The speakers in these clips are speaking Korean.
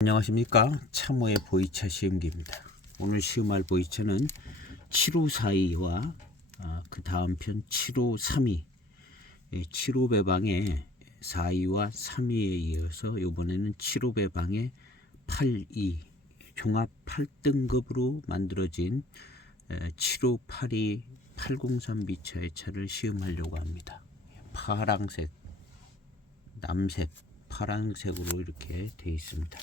안녕하십니까. 참호의 보이차 시음기입니다. 오늘 시음할 보이차는 7542와 그 다음 편 7532, 75배방의 42와 32에 이어서 이번에는 75배방의 82 종합 8등급으로 만들어진 7582 803 비차의 차를 시음하려고 합니다. 파랑색, 남색, 파란색으로 이렇게 되어 있습니다.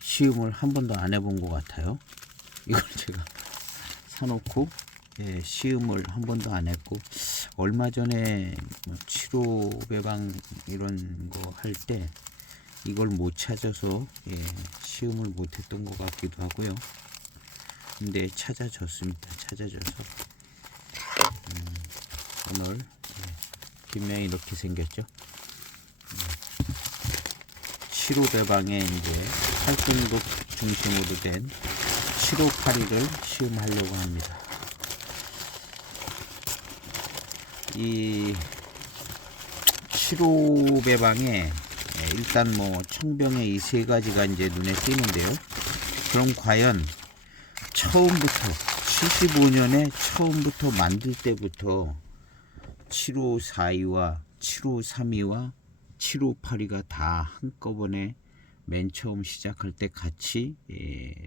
시음을 한 번도 안 해본 것 같아요. 이걸 제가 사놓고 시음을 한 번도 안 했고, 얼마 전에 7호 배방 이런 거 할 때 이걸 못 찾아서 시음을 못 했던 것 같기도 하고요. 근데 찾아졌습니다. 찾아져서 오늘 뒷면이 이렇게 생겼죠. 7호 배방에 이제 8등급 중심으로 된 7582를 시음하려고 합니다. 이 75배방에 일단 뭐 청병의 이 세 가지가 이제 눈에 띄는데요. 그럼 과연 처음부터 75년에 처음부터 만들 때부터 7542와 7532와 7582가 다 한꺼번에 맨 처음 시작할 때 같이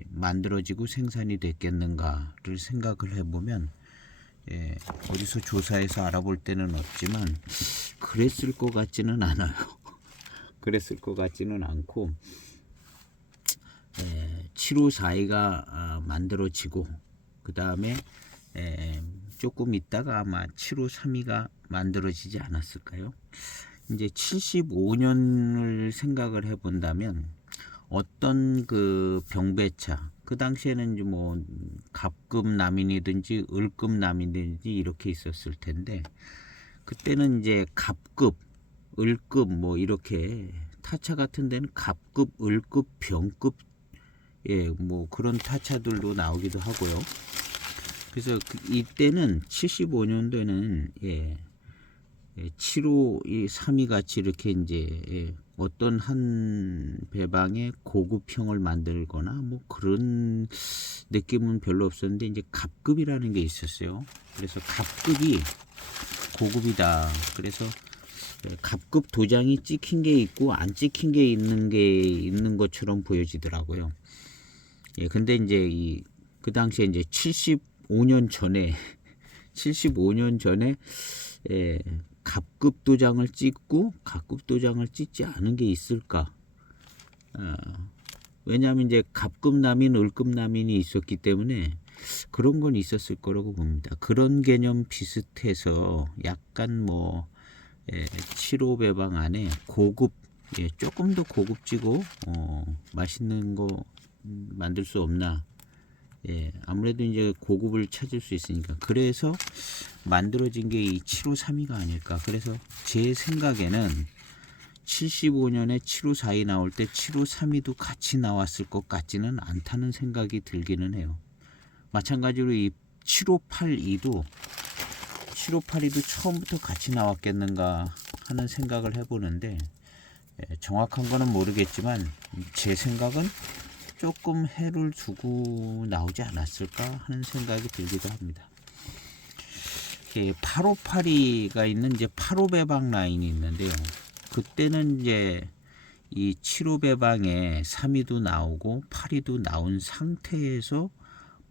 만들어지고 생산이 됐겠는가를 생각을 해보면 어디서 조사해서 알아볼 때는 없지만 그랬을 것 같지는 않아요. 그랬을 것 같지는 않고 7542가 만들어지고 그 다음에 조금 있다가 아마 7532가 만들어지지 않았을까요? 이제 75년을 생각을 해본다면 어떤 그 병배차, 그 당시에는 이제 뭐 갑급 남인이든지 을급 남인이든지 이렇게 있었을 텐데, 그때는 이제 갑급, 을급 뭐 이렇게 타차 같은 데는 갑급, 을급, 병급 뭐 그런 타차들도 나오기도 하고요. 그래서 이때는 75년도에는 7호, 3위 같이 이렇게 이제 어떤 한 배방에 고급형을 만들거나 뭐 그런 느낌은 별로 없었는데, 이제 갑급이라는 게 있었어요. 그래서 갑급이 고급이다. 그래서 갑급 도장이 찍힌 게 있고 안 찍힌 게 있는 것처럼 보여지더라고요. 근데 이제 그 당시에 이제 75년 전에 75년 전에 갑급 도장을 찍고 갑급 도장을 찍지 않은 게 있을까? 왜냐하면 이제 갑급 남인, 을급 남인이 있었기 때문에 그런 건 있었을 거라고 봅니다. 그런 개념 비슷해서 약간 뭐 7호 배방 안에 고급, 조금 더 고급지고 맛있는 거 만들 수 없나? 아무래도 이제 고급을 찾을 수 있으니까 그래서 만들어진 게 이 7532가 아닐까. 그래서 제 생각에는 75년에 7542 나올 때 7532도 같이 나왔을 것 같지는 않다는 생각이 들기는 해요. 마찬가지로 이 7582도 처음부터 같이 나왔겠는가 하는 생각을 해보는데, 정확한 거는 모르겠지만 제 생각은 조금 해를 두고 나오지 않았을까 하는 생각이 들기도 합니다. 8582가 있는 이제 85배방 라인이 있는데요. 그때는 이제 이 75배방에 3위도 나오고 8위도 나온 상태에서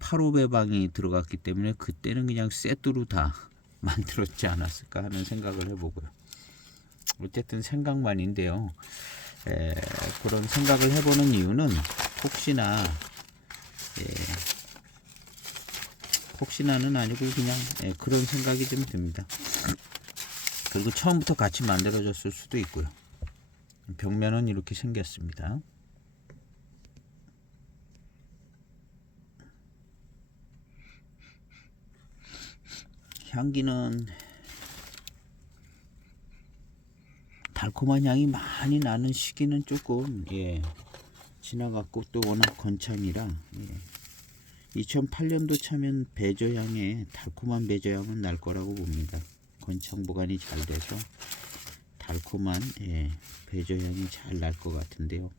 85배방이 들어갔기 때문에 그때는 그냥 세트로 다 만들었지 않았을까 하는 생각을 해보고요. 어쨌든 생각만인데요. 그런 생각을 해보는 이유는 혹시나는 아니고 그냥 그런 생각이 좀 듭니다. 그리고 처음부터 같이 만들어졌을 수도 있고요. 벽면은 이렇게 생겼습니다. 향기는 달콤한 향이 많이 나는 시기는 조금 지나갔고, 또 워낙 건참이라 2008년도 차면 배저향에 달콤한 배저향은 날 거라고 봅니다. 건창 보관이 잘 돼서 달콤한 배저향이 잘 날 것 같은데요.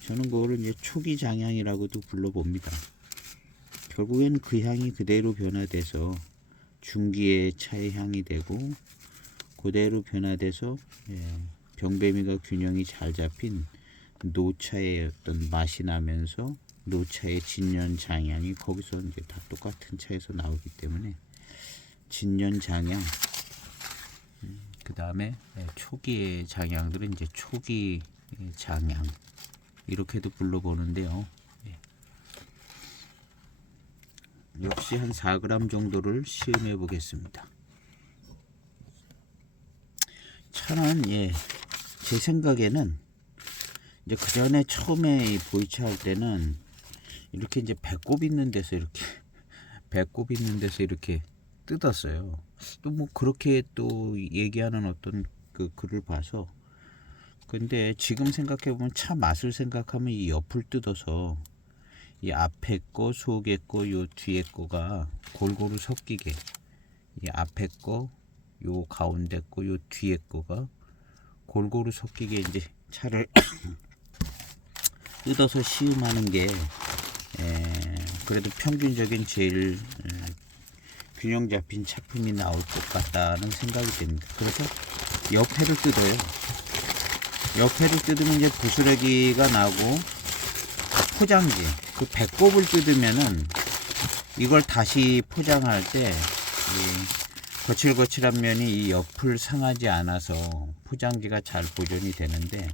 저는 그거를 이제 초기 장향이라고도 불러봅니다. 결국엔 그 향이 그대로 변화돼서 중기의 차의 향이 되고, 그대로 변화돼서 병배미가 균형이 잘 잡힌 노차의 어떤 맛이 나면서 노차의 진년 장향이 거기서 이제 다 똑같은 차에서 나오기 때문에 진년 장향, 그 다음에 초기의 장향들은 이제 초기 장향 이렇게도 불러보는데요. 역시 한 4g 정도를 시음해 보겠습니다. 차는 제 생각에는 이제 그 전에 처음에 이 보이차 할 때는 이렇게 이제 배꼽 있는 데서 이렇게 뜯었어요. 또 뭐 그렇게 또 얘기하는 어떤 그 글을 봐서. 근데 지금 생각해 보면 차 맛을 생각하면 이 옆을 뜯어서 이 앞에 거, 속에 거, 요 뒤에 거가 골고루 섞이게, 이 앞에 거, 요 가운데 거, 요 뒤에 거가 골고루 섞이게 이제 차를 뜯어서 시음하는 게 그래도 평균적인 제일 균형 잡힌 차품이 나올 것 같다는 생각이 듭니다. 그래서 옆에를 뜯어요. 옆에를 뜯으면 이제 부스러기가 나고, 포장지 그 배꼽을 뜯으면은 이걸 다시 포장할 때 거칠거칠한 면이 이 옆을 상하지 않아서 포장지가 잘 보존이 되는데,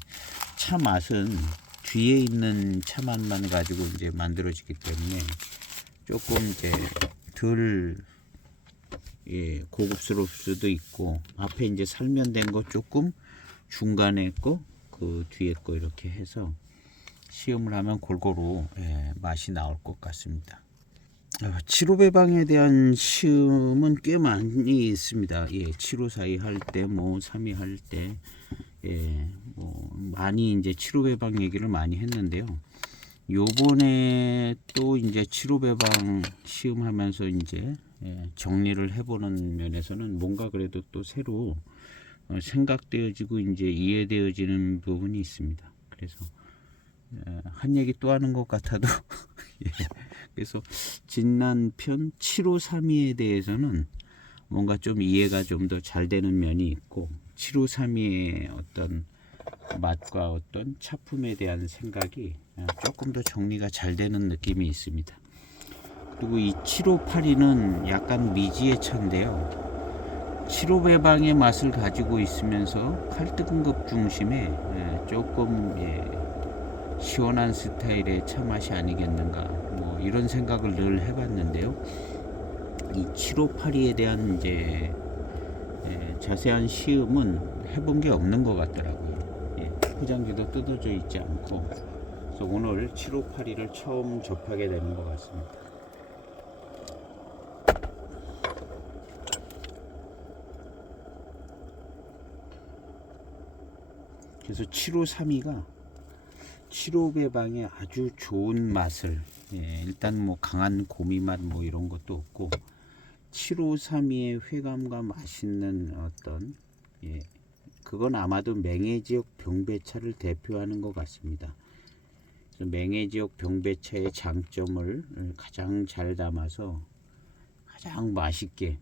차 맛은 뒤에 있는 차 맛만 가지고 이제 만들어지기 때문에 조금 이제 덜 고급스러울 수도 있고, 앞에 이제 살면된 거 조금, 중간에 거, 그 뒤에 거 이렇게 해서 시음을 하면 골고루 맛이 나올 것 같습니다. 7호배방에 대한 시음은 꽤 많이 있습니다. 7호4위 할 때, 뭐 3위 할 때, 뭐 많이 이제 7호배방 얘기를 많이 했는데요. 요번에 또 이제 7호배방 시음하면서 이제 정리를 해보는 면에서는 뭔가 그래도 또 새로 생각되어지고 이제 이해되어지는 부분이 있습니다. 그래서 한 얘기 또 하는 것 같아도 그래서 진난편 7호3위에 대해서는 뭔가 좀 이해가 좀 더 잘 되는 면이 있고, 7호3위의 어떤 맛과 어떤 차품에 대한 생각이 조금 더 정리가 잘 되는 느낌이 있습니다. 그리고 이 7호8위는 약간 미지의 차인데요. 7호배방의 맛을 가지고 있으면서 칼등급 중심의 조금 시원한 스타일의 차 맛이 아니겠는가, 뭐 이런 생각을 늘 해봤는데요. 이 758에 대한 이제 자세한 시음은 해본 게 없는 것 같더라고요. 포장지도 뜯어져 있지 않고. 그래서 오늘 758을 처음 접하게 되는 것 같습니다. 그래서 753위가 7호배방의 아주 좋은 맛을, 일단 뭐 강한 고미맛 뭐 이런 것도 없고, 753위의 회감과 맛있는 어떤 그건 아마도 맹해지역 병배차를 대표하는 것 같습니다. 그래서 맹해지역 병배차의 장점을 가장 잘 담아서 가장 맛있게,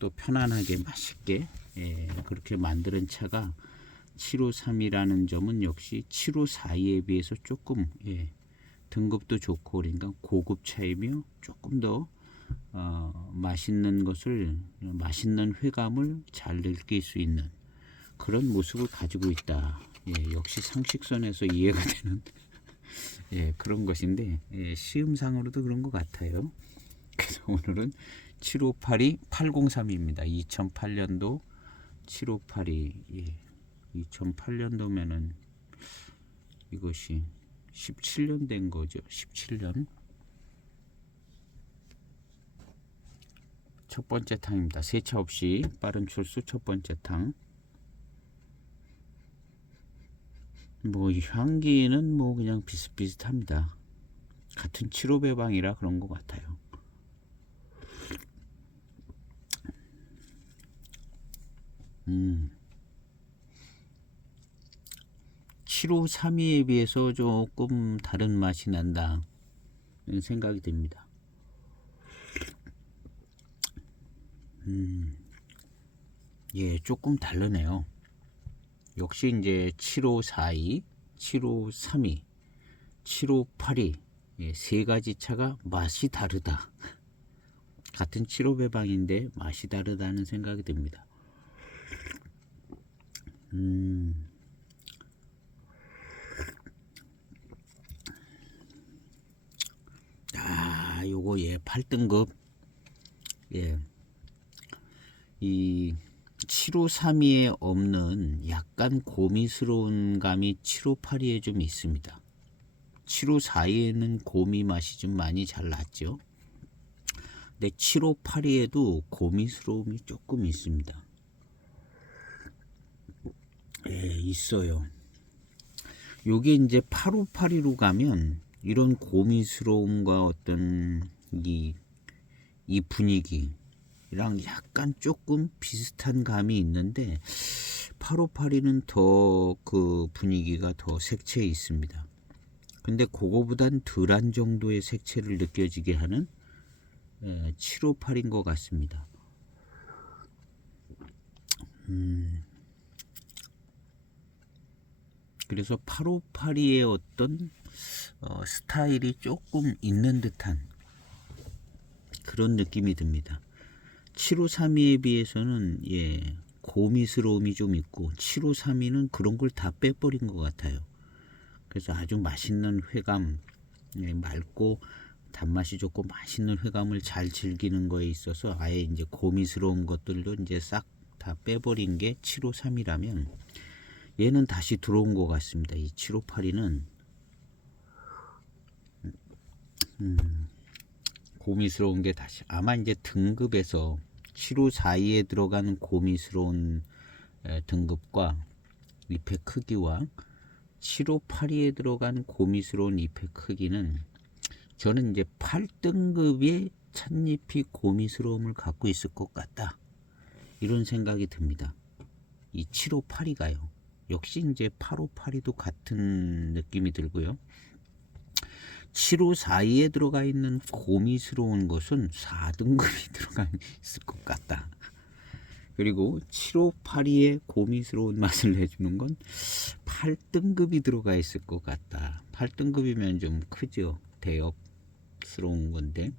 또 편안하게 맛있게 그렇게 만드는 차가 753이라는 점은 역시 754에 비해서 조금 등급도 좋고, 그러니까 고급 차이며 조금 더 맛있는 것을, 맛있는 회감을 잘 느낄 수 있는 그런 모습을 가지고 있다. 역시 상식선에서 이해가 되는 그런 것인데, 시음상으로도 그런 것 같아요. 그래서 오늘은 758이 803입니다. 2008년도 758이 2008년도면은 이것이 17년 된 거죠. 17년. 첫 번째 탕입니다. 세차 없이 빠른 출수 첫 번째 탕. 뭐 향기는 뭐 그냥 비슷비슷합니다. 같은 7호배방이라 그런 것 같아요. 음. 7532에 비해서 조금 다른 맛이 난다 생각이 듭니다. 예, 조금 다르네요. 역시 이제 7542, 7532, 7582 예, 세 가지 차가 맛이 다르다. 같은 7호배방인데 맛이 다르다는 생각이 듭니다. 요거 예 8등급 예. 이 7532에 없는 약간 고미스러운 감이 7582에 좀 있습니다. 7542에는 고미 맛이 좀 많이 잘 났죠. 근데 7582에도 고미스러움이 조금 있습니다. 예, 있어요. 요게 이제 8582로 가면 이런 고미스러움과 어떤 이 분위기랑 약간 조금 비슷한 감이 있는데 8582는 더 그 분위기가 더 색채 있습니다. 근데 그거보단 덜한 정도의 색채를 느껴지게 하는 758인 것 같습니다. 그래서 8582의 어떤 스타일이 조금 있는 듯한 그런 느낌이 듭니다. 7532에 비해서는 예, 고미스러움이 좀 있고 7532는 그런 걸 다 빼버린 것 같아요. 그래서 아주 맛있는 회감, 예, 맑고 단맛이 좋고 맛있는 회감을 잘 즐기는 거에 있어서 아예 이제 고미스러운 것들도 이제 싹 다 빼버린 게 753이라면 얘는 다시 들어온 것 같습니다. 이 7582는 고미스러운 게 다시 아마 이제 등급에서 7542에 들어가는 고미스러운 등급과 잎의 크기와 7582에 들어간 고미스러운 잎의 크기는 저는 이제 8등급의 찻잎이 고미스러움을 갖고 있을 것 같다. 이런 생각이 듭니다. 이 7582가요. 역시 이제 8582도 같은 느낌이 들고요. 7542에 들어가 있는 고미스러운 것은 4등급이 들어가 있을 것 같다. 그리고 7582에 고미스러운 맛을 내주는 건 8등급이 들어가 있을 것 같다. 8등급이면 좀 크죠. 대엽스러운 건데.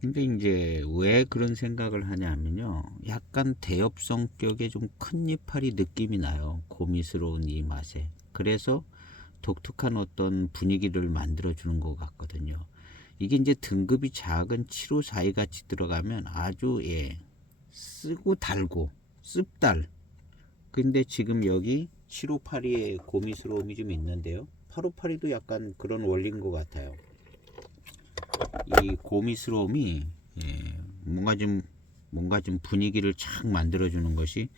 근데 이제 왜 그런 생각을 하냐면요. 약간 대엽 성격의 좀 큰 이파리 느낌이 나요. 고미스러운 이 맛에. 그래서 독특한 어떤 분위기를 만들어주는 것 같거든요. 이게 이제 등급이 작은 7542 같이 들어가면 아주 예, 쓰고 달고 씁달. 근데 지금 여기 7582의 고미스러움이 좀 있는데요. 8582도 약간 그런 원리인 것 같아요. 이 고미스러움이 예, 뭔가 좀 분위기를 착 만들어주는 것이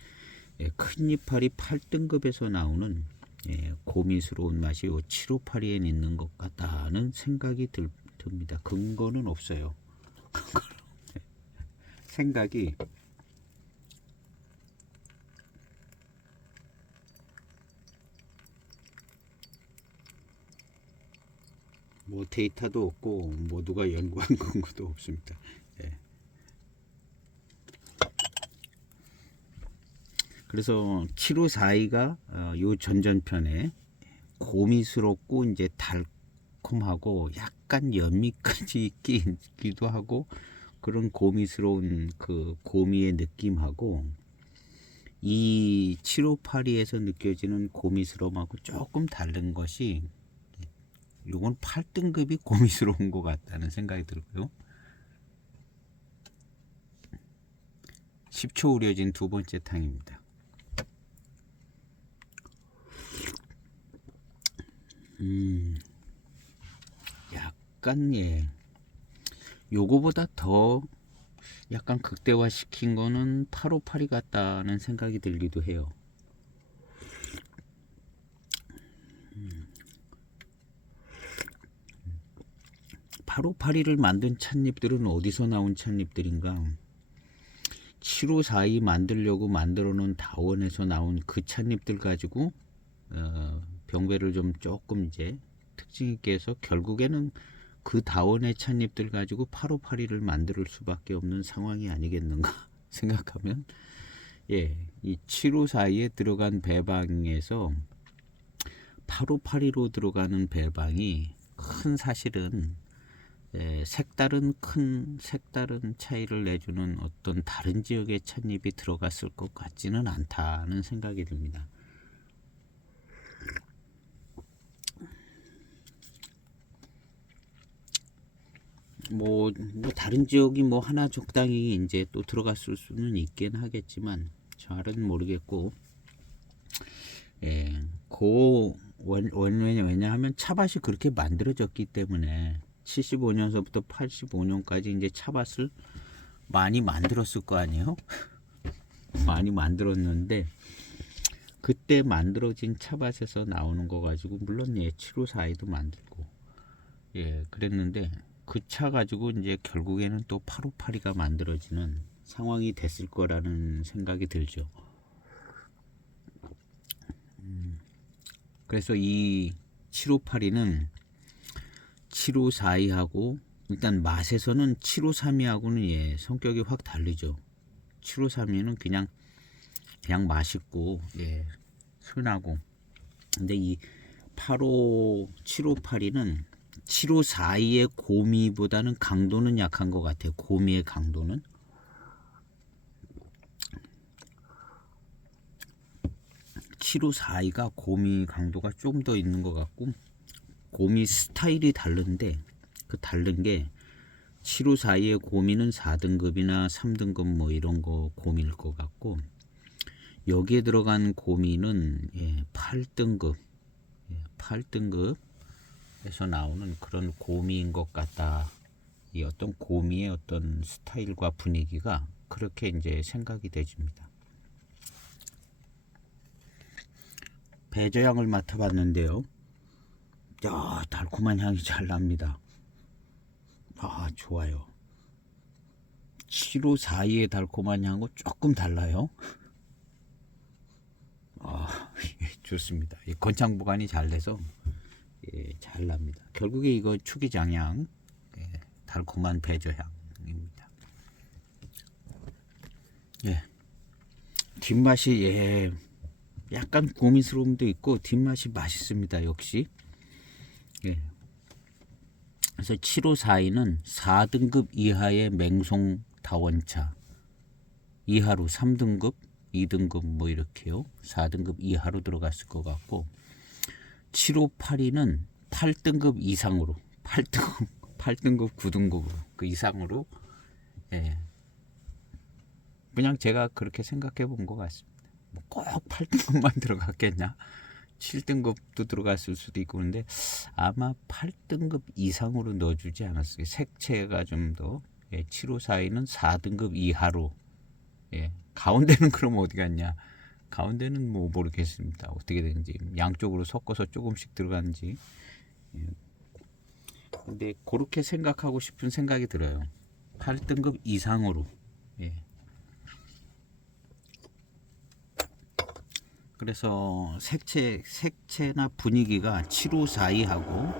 예, 큰 이파리 8등급에서 나오는 예, 고미스러운 맛이 7582에 있는 것 같다는 생각이 듭니다. 근거는 없어요. 생각이 뭐 데이터도 없고 뭐 누가 연구한 근거도 없습니다. 예. 그래서 7542가 요 전전편에 고미스럽고 이제 달콤하고 약간 연미까지 있기도 하고 그런 고미스러운 그 고미의 느낌하고 이 7582에서 느껴지는 고미스러움하고 조금 다른 것이 요건 8등급이 고미스러운 것 같다는 생각이 들고요. 10초 우려진 두 번째 탕입니다. 약간 예 요거보다 더 약간 극대화 시킨 거는 8582 같다는 생각이 들기도 해요. 8582를 만든 찻잎들은 어디서 나온 찻잎들인가? 7호42 만들려고 만들어 놓은 다원에서 나온 그 찻잎들 가지고 병배를 좀 조금 이제 특징 있게 해서 결국에는 그 다원의 찻잎들 가지고 858을 만들 수밖에 없는 상황이 아니겠는가 생각하면, 예, 이 7호42에 들어간 배방에서 858로 들어가는 배방이 큰 사실은 색다른 차이를 내주는 어떤 다른 지역의 찻잎이 들어갔을 것 같지는 않다는 생각이 듭니다. 뭐 다른 지역이 뭐 하나 적당히 이제 또 들어갔을 수는 있긴 하겠지만 잘은 모르겠고, 왜냐하면 차밭이 그렇게 만들어졌기 때문에 75년서부터 85년까지 이제 차밭을 많이 만들었을 거 아니에요? 많이 만들었는데 그때 만들어진 차밭에서 나오는 거 가지고 물론 7호42도 만들고 그랬는데 그 차 가지고 이제 결국에는 또 858이가 만들어지는 상황이 됐을 거라는 생각이 들죠. 그래서 이 758이는 7호42하고 일단 맛에서는 7호32하고는 성격이 확 다르죠. 7호32는 그냥 맛있고 순하고, 근데 이 7호82는 7호42의 고미보다는 강도는 약한 것 같아요. 고미의 강도는. (7호42가) 고미 강도가 좀 더 있는 것 같고, 고미 스타일이 다른데 그 다른 게 7호42의 고미는 4등급이나 3등급 뭐 이런 거 고미일 것 같고, 여기에 들어간 고미는 8등급 8등급에서 나오는 그런 고미인 것 같다. 이 어떤 고미의 어떤 스타일과 분위기가 그렇게 이제 생각이 되집니다. 배저향을 맡아봤는데요, 달콤한 향이 잘 납니다. 좋아요. 7호42의 달콤한 향하고 조금 달라요. 좋습니다. 건창 보관이 잘 돼서 잘 납니다. 결국에 이거 추기장향, 달콤한 배저향입니다. 뒷맛이 약간 고민스러움도 있고 뒷맛이 맛있습니다. 역시. 그래서 7호42는 4등급 이하의 맹송 다원차 이하로 3등급 2등급 뭐 이렇게요. 4등급 이하로 들어갔을 것 같고, 7호82는 8등급 이상으로 8등급 9등급으로 그 이상으로 그냥 제가 그렇게 생각해 본 것 같습니다. 꼭 8등급만 들어갔겠냐? 7등급도 들어갔을 수도 있고, 근데 아마 8등급 이상으로 넣어주지 않았어요. 색채가 좀 더. 7호42는 4등급 이하로. 가운데는 그럼 어디 갔냐? 가운데는 뭐 모르겠습니다. 어떻게 되는지, 양쪽으로 섞어서 조금씩 들어가는지. 근데 그렇게 생각하고 싶은 생각이 들어요. 8등급 이상으로. 그래서 색채나 분위기가 7호42하고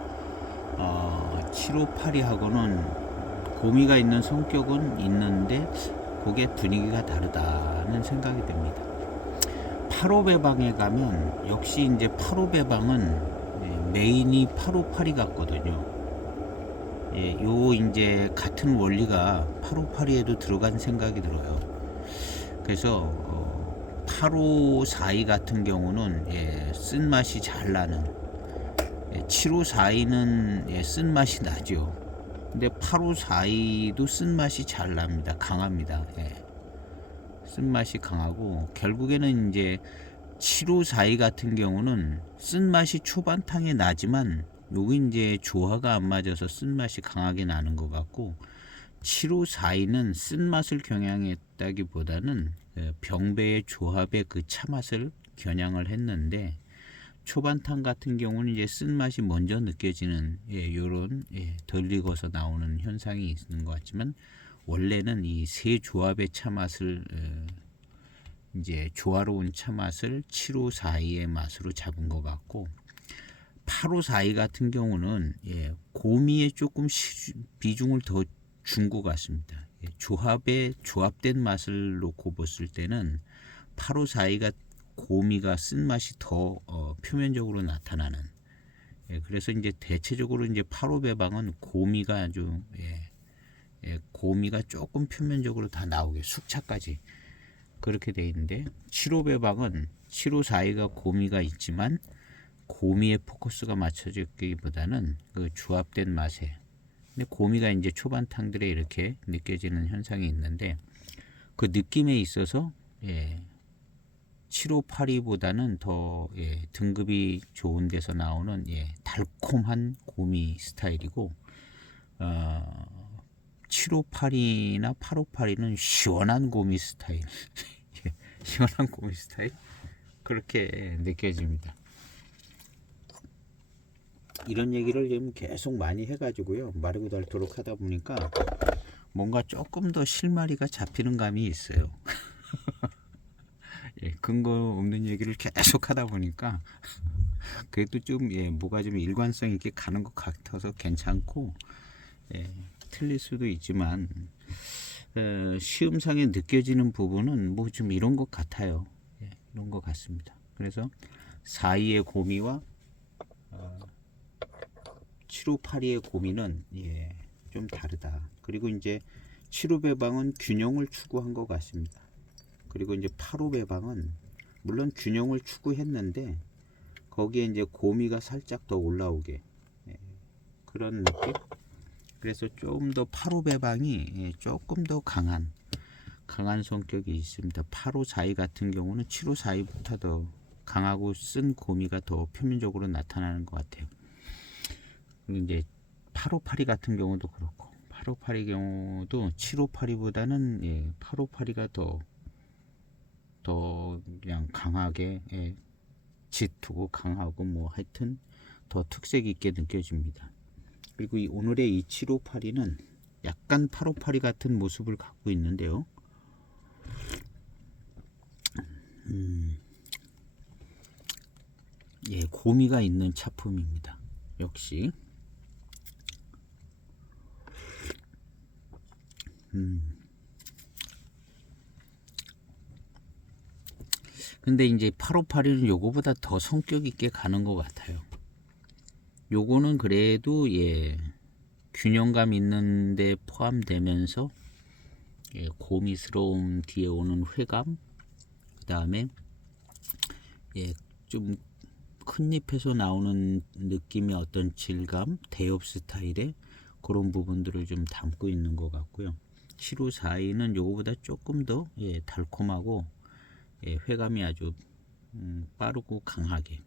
7호82하고는 고미가 있는 성격은 있는데 그게 분위기가 다르다는 생각이 듭니다. 8호배방에 가면 역시 이제 8호배방은 메인이 858이 같거든요. 요 이제 같은 원리가 858에도 들어간 생각이 들어요. 그래서 8호42 같은 경우는 쓴맛이 잘 나는, 7호42는 쓴맛이 나죠. 근데 8호42도 쓴맛이 잘 납니다. 강합니다. 쓴맛이 강하고, 결국에는 이제 7호42 같은 경우는 쓴맛이 초반탕에 나지만 여기 이제 조화가 안 맞아서 쓴맛이 강하게 나는 것 같고, 7호42는 쓴맛을 겨냥했다기보다는 병배의 조합의 그 차맛을 겨냥을 했는데, 초반탕 같은 경우는 이제 쓴맛이 먼저 느껴지는 요런 덜 익어서 나오는 현상이 있는 것 같지만, 원래는 이 세 조합의 차 맛을 이제 조화로운 차 맛을 7호42의 맛으로 잡은 것 같고, 8호42 같은 경우는 고미에 조금 비중을 더 준 것 같습니다. 조합된 맛을 놓고 봤을 때는 8호42가 고미가 쓴 맛이 더 표면적으로 나타나는. 그래서 이제 대체적으로 이제 8호 배방은 고미가 아주 고미가 조금 표면적으로 다 나오게 숙차까지 그렇게 돼 있는데, 7호 배방은 7호42가 고미가 있지만 고미의 포커스가 맞춰져 있기보다는 그 조합된 맛에, 근데 고미가 이제 초반 탕들에 이렇게 느껴지는 현상이 있는데, 그 느낌에 있어서 7호82보다는 더 등급이 좋은 데서 나오는 달콤한 고미 스타일이고, 758이나 858는 시원한 고미 스타일. 시원한 고미 스타일 그렇게 느껴집니다. 이런 얘기를 지금 계속 많이 해가지고요, 마르고 닳도록 하다 보니까 뭔가 조금 더 실마리가 잡히는 감이 있어요. 근거 없는 얘기를 계속 하다 보니까 그래도 좀 뭐가 좀 일관성 있게 가는 것 같아서 괜찮고, 틀릴 수도 있지만 시음상에 느껴지는 부분은 뭐 좀 이런 것 같아요. 이런 것 같습니다. 그래서 42의 고미와 758의 고미는 좀 다르다. 그리고 이제 7호 배방은 균형을 추구한 것 같습니다. 그리고 이제 8호 배방은 물론 균형을 추구했는데 거기에 이제 고미가 살짝 더 올라오게 그런 느낌. 그래서 좀 더 8호 배방이 조금 더 강한 성격이 있습니다. 8호42 같은 경우는 7호42보다 더 강하고 쓴 고미가 더 표면적으로 나타나는 것 같아요. 그리고 이제 8호82 같은 경우도 그렇고, 8호82 경우도 7호82보다는 8호82가 더 그냥 강하게 짙고 강하고 뭐 하여튼 더 특색 있게 느껴집니다. 그리고 오늘의 이 7호82는 약간 8호82 같은 모습을 갖고 있는데요. 고미가 있는 차품입니다. 역시. 근데 이제 858은 요거보다 더 성격 있게 가는 것 같아요. 요거는 그래도 균형감 있는데 포함되면서 고미스러움 뒤에 오는 회감, 그 다음에 좀 큰 잎에서 나오는 느낌의 어떤 질감, 대엽 스타일의 그런 부분들을 좀 담고 있는 것 같고요. 7호42는 요거보다 조금 더 달콤하고 회감이 아주 빠르고 강하게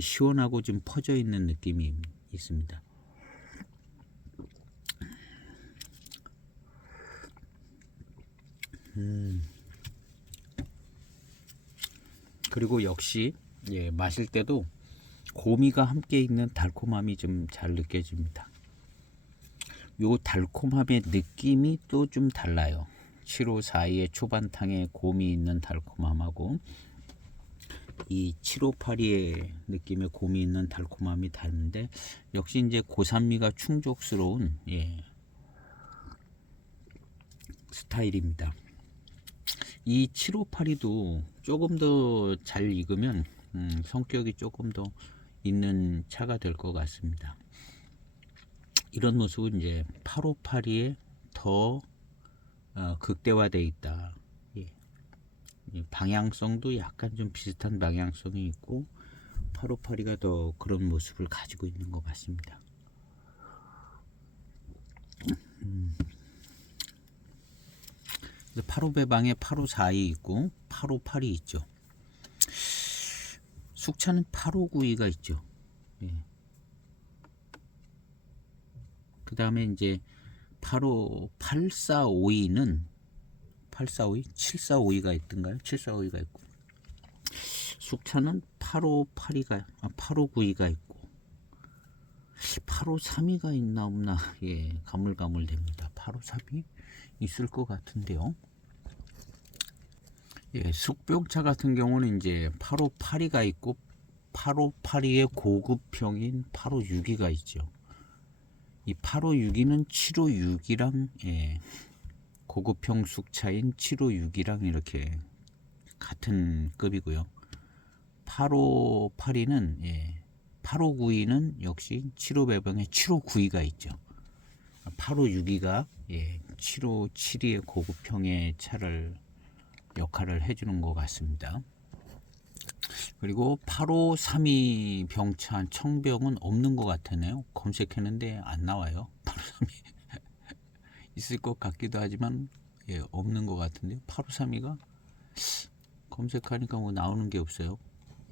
시원하고 좀 퍼져 있는 느낌이 있습니다. 그리고 역시 마실 때도 고미가 함께 있는 달콤함이 좀 잘 느껴집니다. 요 달콤함의 느낌이 또 좀 달라요. 7호42의 초반탕에 고미 있는 달콤함하고 이 7호82의 느낌의 고미 있는 달콤함이 다른데, 역시 이제 고산미가 충족스러운 스타일입니다. 이 7호82도 조금 더 잘 익으면 성격이 조금 더 있는 차가 될 것 같습니다. 이런 모습은 이제 8호82에 더 극대화되어 있다. 방향성도 약간 좀 비슷한 방향성이 있고 8호82가 더 그런 모습을 가지고 있는 것 같습니다. 8호 배방에 8호42 있고 8호8이 있죠. 숙차는 8호92가 있죠. 그 다음에 이제 8452는 7452가 있던가요? 7452가 있고, 숙차는 8호92가 있고 8호32가 있나 없나 가물가물 됩니다. 8호32 있을 것 같은데요. 예, 숙병차 같은 경우는 이제 8582가 있고 8582의 고급형인 8562가 있죠. 이 8562는 756이랑 예, 고급형 숙차인 756이랑 이렇게 같은 급이고요. 8582는 예, 8592는 역시 75배방에 7592가 있죠. 8562가 예, 7572의 고급형의 차를 역할을 해주는 것 같습니다. 그리고 8532 병차 청병은 없는 것 같으네요. 검색했는데 안 나와요. 8532 있을 것 같기도 하지만 예, 없는 것 같은데 8532가 검색하니까 뭐 나오는 게 없어요.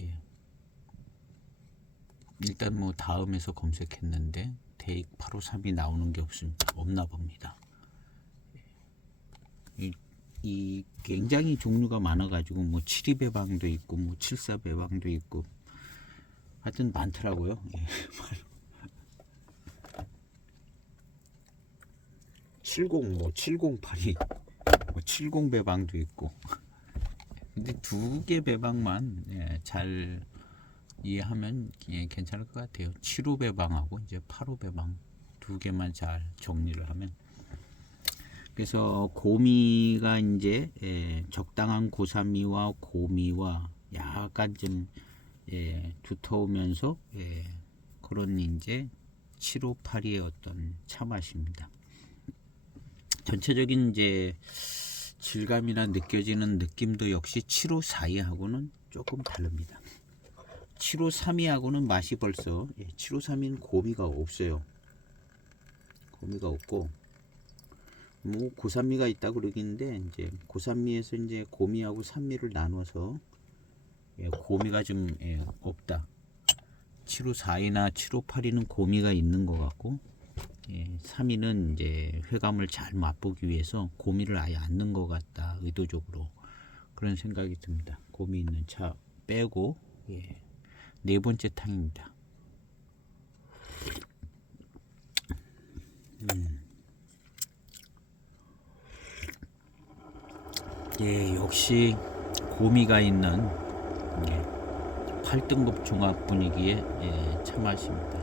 예. 일단 뭐 다음에서 검색했는데 대익 8532 나오는 게 없나 봅니다. 이 굉장히 종류가 많아가지고 뭐 72배방도 있고 뭐 74배방도 있고 하여튼 많더라고요. 예. 70 뭐 708이 뭐 70배방도 있고 근데 두 개 배방만 예, 잘 이해하면 예, 괜찮을 것 같아요. 75배방하고 이제 85배방 두 개만 잘 정리를 하면. 그래서 고미가 이제 예, 적당한 고산미와 고미와 약간 좀 예, 두터우면서 예, 그런 이제 7582의 어떤 차 맛입니다. 전체적인 이제 질감이나 느껴지는 느낌도 역시 7542하고는 조금 다릅니다. 7532하고는 맛이 벌써 7532는 고미가 없어요. 고미가 없고 뭐 고산미가 있다 그러긴데 이제 고산미에서 이제 고미하고 산미를 나눠서 예, 고미가 좀 예, 없다. 7542나 7582는 고미가 있는 것 같고 예, 3위는 이제 회감을 잘 맛보기 위해서 고미를 아예 안 넣은 것 같다. 의도적으로 그런 생각이 듭니다. 고미 있는 차 빼고 예, 네 번째 탕입니다. 예, 역시 고미가 있는 예, 8등급 종합 분위기의 예, 차 맛입니다.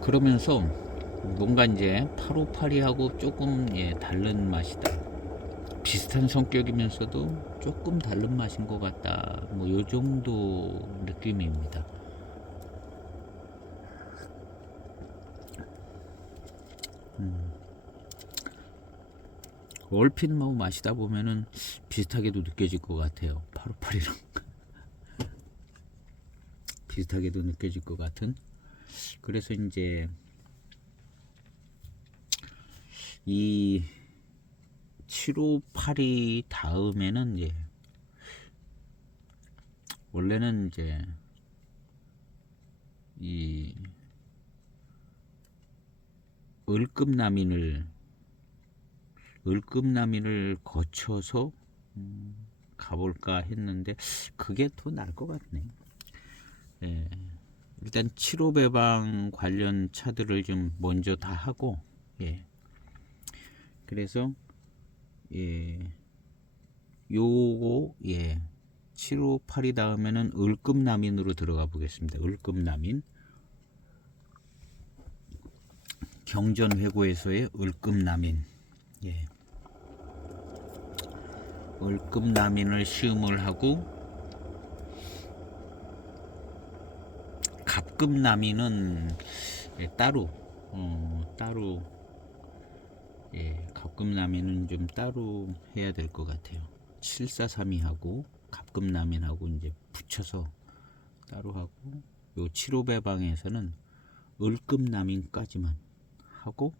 그러면서 뭔가 이제 8582하고 조금 예, 다른 맛이다. 비슷한 성격이면서도 조금 다른 맛인 것 같다. 뭐 요 정도 느낌입니다. 얼핏 뭐 마시다 보면은 비슷하게도 느껴질 것 같아요. 8582랑 비슷하게도 느껴질 것 같은. 그래서 이제 이 7582 다음에는 이제 원래는 이제 이 을급남인을 거쳐서 가볼까 했는데 그게 더 나을 것 같네. 예, 일단 75배방 관련 차들을 좀 먼저 다 하고 예, 그래서 예, 요거 예, 7582 다음에는 을급남인으로 들어가 보겠습니다. 을급남인 경전회고에서의 을급남인 예. 을급남인을 시음을 하고 갑급남인은 예, 따로 예, 갑급남인은 좀 따로 해야 될 것 같아요. 7432하고 갑급남인하고 이제 붙여서 따로 하고 요 75배방에서는 을급남인까지만 하고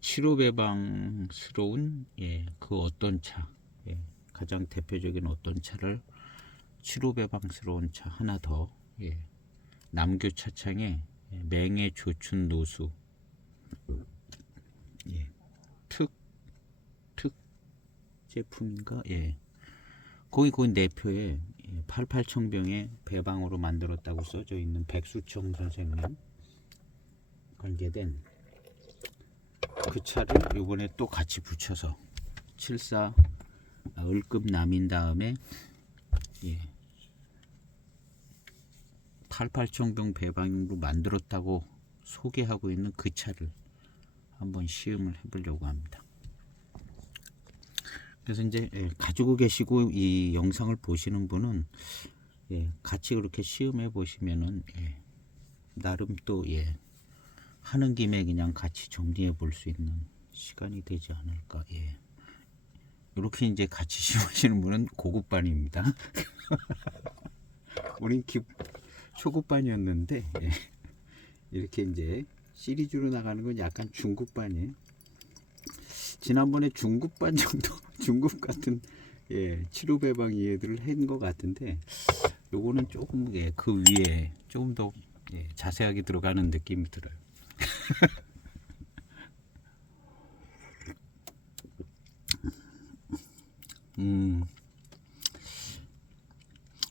75배방스러운 예, 그 어떤 차 예, 가장 대표적인 어떤 차를 75배방스러운 차 하나 더 예, 남교 차창에 맹해 조춘 노수 예, 특 제품인가 예, 거기 내표에 88청병의 배방으로 만들었다고 써져 있는 백수청 선생님 관계된 그 차를 요번에 또 같이 붙여서 74 을급 남인 다음에 88청병 배방으로 만들었다고 소개하고 있는 그 차를 한번 시음을 해보려고 합니다. 그래서 이제 가지고 계시고 이 영상을 보시는 분은 같이 그렇게 시음해 보시면은 나름 또 하는 김에 그냥 같이 정리해 볼 수 있는 시간이 되지 않을까. 이렇게 이제 같이 시음하시는 분은 고급반입니다. 우린 초급반이었는데 이렇게 이제 시리즈로 나가는 건 약간 중급반이에요. 지난번에 중급반 정도 중급 같은 치료 배방 이해들을 한 것 같은데 요거는 조금 그 위에 조금 더 자세하게 들어가는 느낌이 들어요.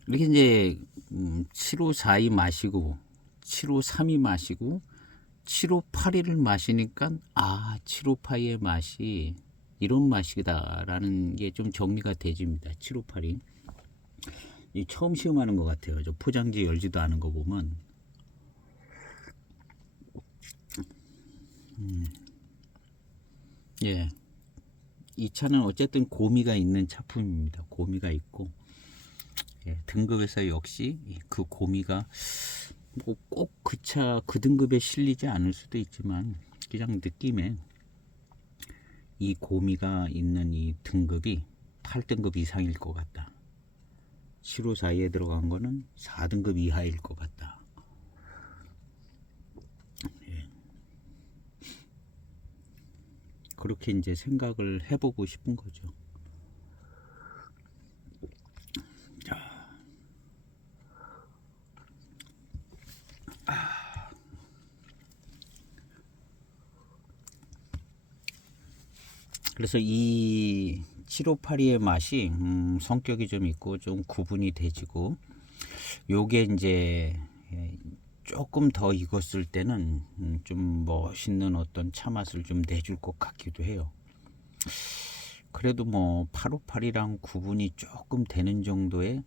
이렇게 이제 7542 마시고 7532 마시고 7582를 마시니까 7582의 맛이 이런 맛이다라는 게 좀 정리가 되집니다. 7582 이 처음 시음하는 것 같아요. 저 포장지 열지도 않은 거 보면 이 차는 어쨌든 고미가 있는 차품입니다. 고미가 있고 등급에서 역시 그 고미가 뭐 꼭 그 차 그 등급에 실리지 않을 수도 있지만 그냥 느낌에 이 고미가 있는 이 등급이 8등급 이상일 것 같다. 7542에 들어간 거는 4등급 이하일 것 같다. 그렇게 이제 생각을 해보고 싶은 거죠. 그래서 이 7582의 맛이 성격이 좀 있고 좀 구분이 되지고 요게 이제 조금 더 익었을 때는 좀 멋있는 어떤 차 맛을 좀 내줄 것 같기도 해요. 그래도 뭐 858이랑 구분이 조금 되는 정도의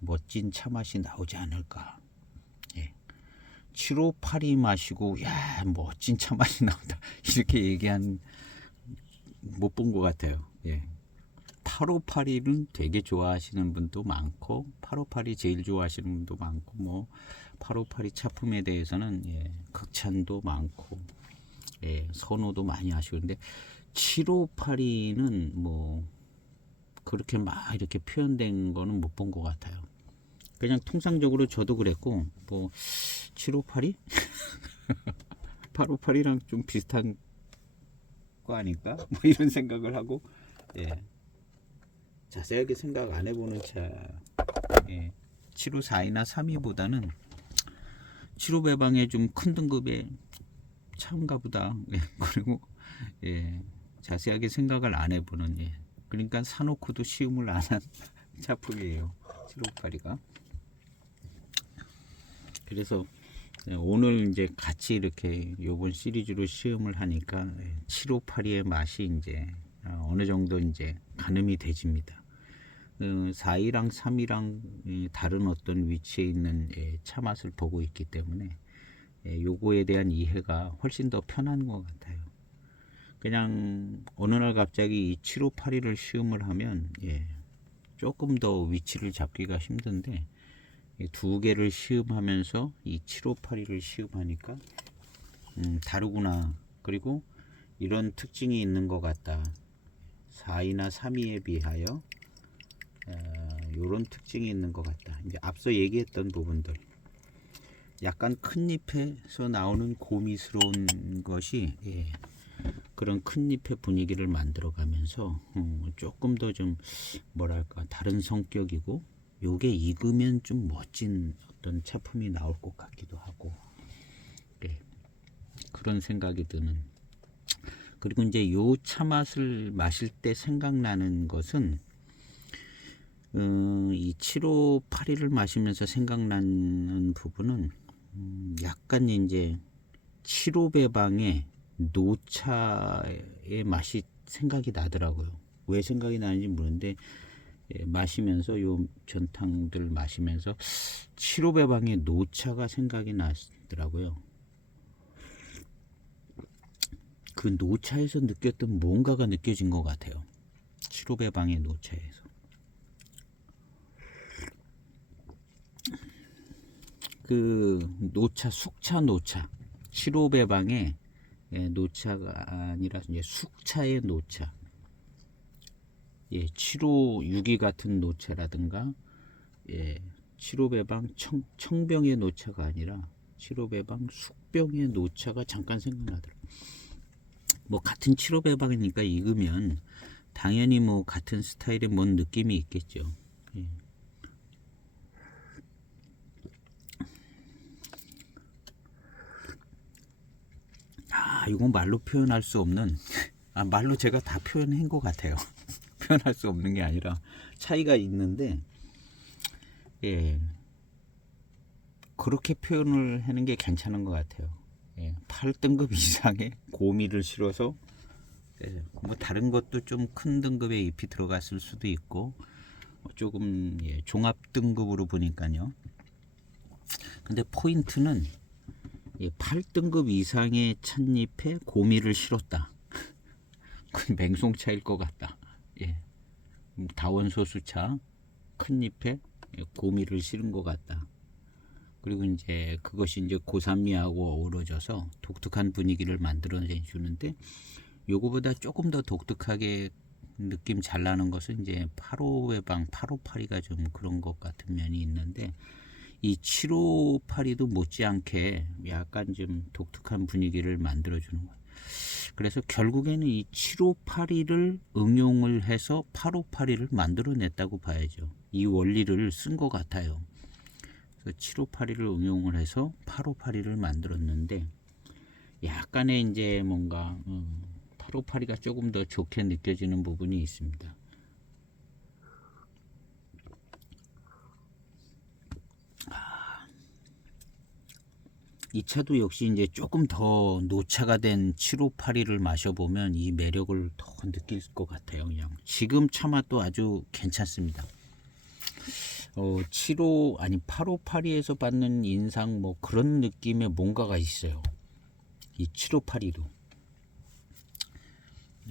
멋진 차 맛이 나오지 않을까. 7582 마시고 야 멋진 차 맛이 나온다 이렇게 얘기한 못 본 것 같아요. 8582는 되게 좋아하시는 분도 많고 8582 제일 좋아하시는 분도 많고 뭐 8582 차품에 대해서는 극찬도 많고 선호도 많이 하시는데 7582는 뭐 그렇게 막 이렇게 표현된 거는 못 본 것 같아요. 그냥 통상적으로 저도 그랬고 뭐 7582? 8582랑 좀 비슷한 거 아닐까? 뭐 이런 생각을 하고 자세하게 생각 안 해보는 차 7542나 32보다는 75배방에 좀 큰 등급의 차인가 보다. 그리고 자세하게 생각을 안 해보는 그러니까 사놓고도 시음을 안 한 차품이에요. 7582가. 그래서 오늘 이제 같이 이렇게 요번 시리즈로 시음을 하니까 7582의 맛이 이제 어느 정도 이제 가늠이 되집니다. 4이랑 3이랑 다른 어떤 위치에 있는 차 맛을 보고 있기 때문에 요거에 대한 이해가 훨씬 더 편한 것 같아요. 그냥 어느 날 갑자기 이 7582를 시음을 하면 조금 더 위치를 잡기가 힘든데 두 개를 시음하면서 이 7582를 시음하니까 다르구나. 그리고 이런 특징이 있는 것 같다. 4이나 3이에 비하여 이런 특징이 있는 것 같다. 이제 앞서 얘기했던 부분들 약간 큰 잎에서 나오는 고미스러운 것이 그런 큰 잎의 분위기를 만들어가면서 조금 더 좀 뭐랄까 다른 성격이고 요게 익으면 좀 멋진 어떤 차품이 나올 것 같기도 하고 그런 생각이 드는. 그리고 이제 요 차 맛을 마실 때 생각나는 것은 이 7582를 마시면서 생각나는 부분은 약간 이제 75배방의 노차의 맛이 생각이 나더라고요. 왜 생각이 나는지 모르는데 마시면서 요 전탕들 마시면서 75배방의 노차가 생각이 나더라고요. 그 노차에서 느꼈던 뭔가가 느껴진 것 같아요. 75배방의 노차에서. 그 노차, 숙차 노차, 75배방의 노차가 아니라 이제 숙차의 노차. 7562 같은 노차라든가 75배방 청병의 노차가 아니라 75배방 숙병의 노차가 잠깐 생각나더라고요. 뭐 같은 75배방이니까 익으면 당연히 뭐 같은 스타일의 뭔 느낌이 있겠죠. 이건 말로 표현할 수 없는 말로 제가 다 표현한 것 같아요. 표현할 수 없는 게 아니라 차이가 있는데 그렇게 표현을 하는 게 괜찮은 것 같아요. 8등급 이상의 고미를 실어서 뭐 다른 것도 좀 큰 등급의 잎이 들어갔을 수도 있고 조금 종합 등급으로 보니까요. 근데 포인트는 8등급 이상의 찻잎에 고미를 실었다. 그 맹송차일 것 같다. 다원소수차 큰 잎에 고미를 실은 것 같다. 그리고 이제 그것이 이제 고산미하고 어우러져서 독특한 분위기를 만들어 주는데, 요거보다 조금 더 독특하게 느낌 잘 나는 것은 이제 85배방 8582가 좀 그런 것 같은 면이 있는데, 이 7582도 못지않게 약간 좀 독특한 분위기를 만들어주는 거예요. 그래서 결국에는 이 7582를 응용을 해서 8582를 만들어냈다고 봐야죠. 이 원리를 쓴 것 같아요. 그래서 7582를 응용을 해서 8582를 만들었는데, 약간의 이제 뭔가 8582가 조금 더 좋게 느껴지는 부분이 있습니다. 이 차도 역시 이제 조금 더 노차가 된 7582를 마셔보면 이 매력을 더 느낄 것 같아요. 그냥 지금 차 맛도 아주 괜찮습니다. 8582에서 받는 인상 뭐 그런 느낌의 뭔가가 있어요. 이 7582도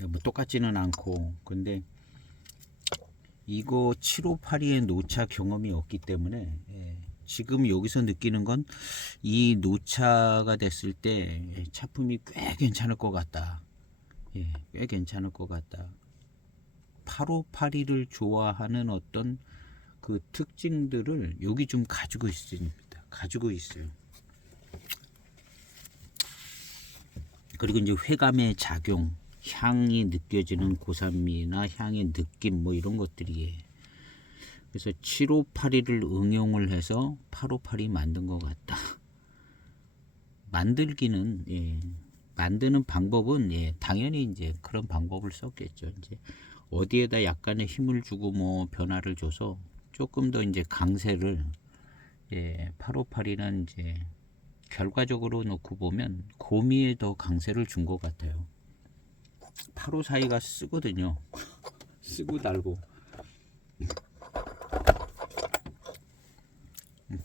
뭐 똑같지는 않고, 근데 이거 7582의 노차 경험이 없기 때문에 지금 여기서 느끼는 건 이 노차가 됐을 때 차품이 꽤 괜찮을 것 같다. 꽤 괜찮을 것 같다. 8582를 좋아하는 어떤 그 특징들을 여기 좀 가지고 있습니다. 가지고 있어요. 그리고 이제 회감의 작용, 향이 느껴지는 고산미나 향의 느낌 뭐 이런 것들이, 그래서 7582를 응용을 해서 8582 만든 것 같다. 만들기는 만드는 방법은 당연히 이제 그런 방법을 썼겠죠. 이제 어디에다 약간의 힘을 주고 뭐 변화를 줘서 조금 더 이제 강세를 8582는 이제 결과적으로 놓고 보면 고미에 더 강세를 준 것 같아요. 8542가 쓰거든요. 쓰고 달고.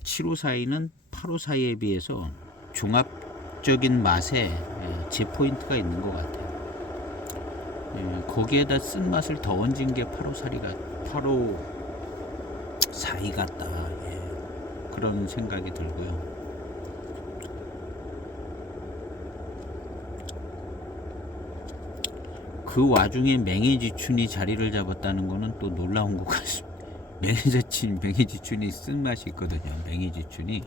7542는 8542에 비해서 종합적인 맛에 제 포인트가 있는 것 같아요. 거기에다 쓴맛을 더 얹은 게 8542 같다. 그런 생각이 들고요. 그 와중에 맹해지춘이 자리를 잡았다는 거는 또 놀라운 것 같습니다. 맹해지춘이 쓴맛이 있거든요. 맹해지춘이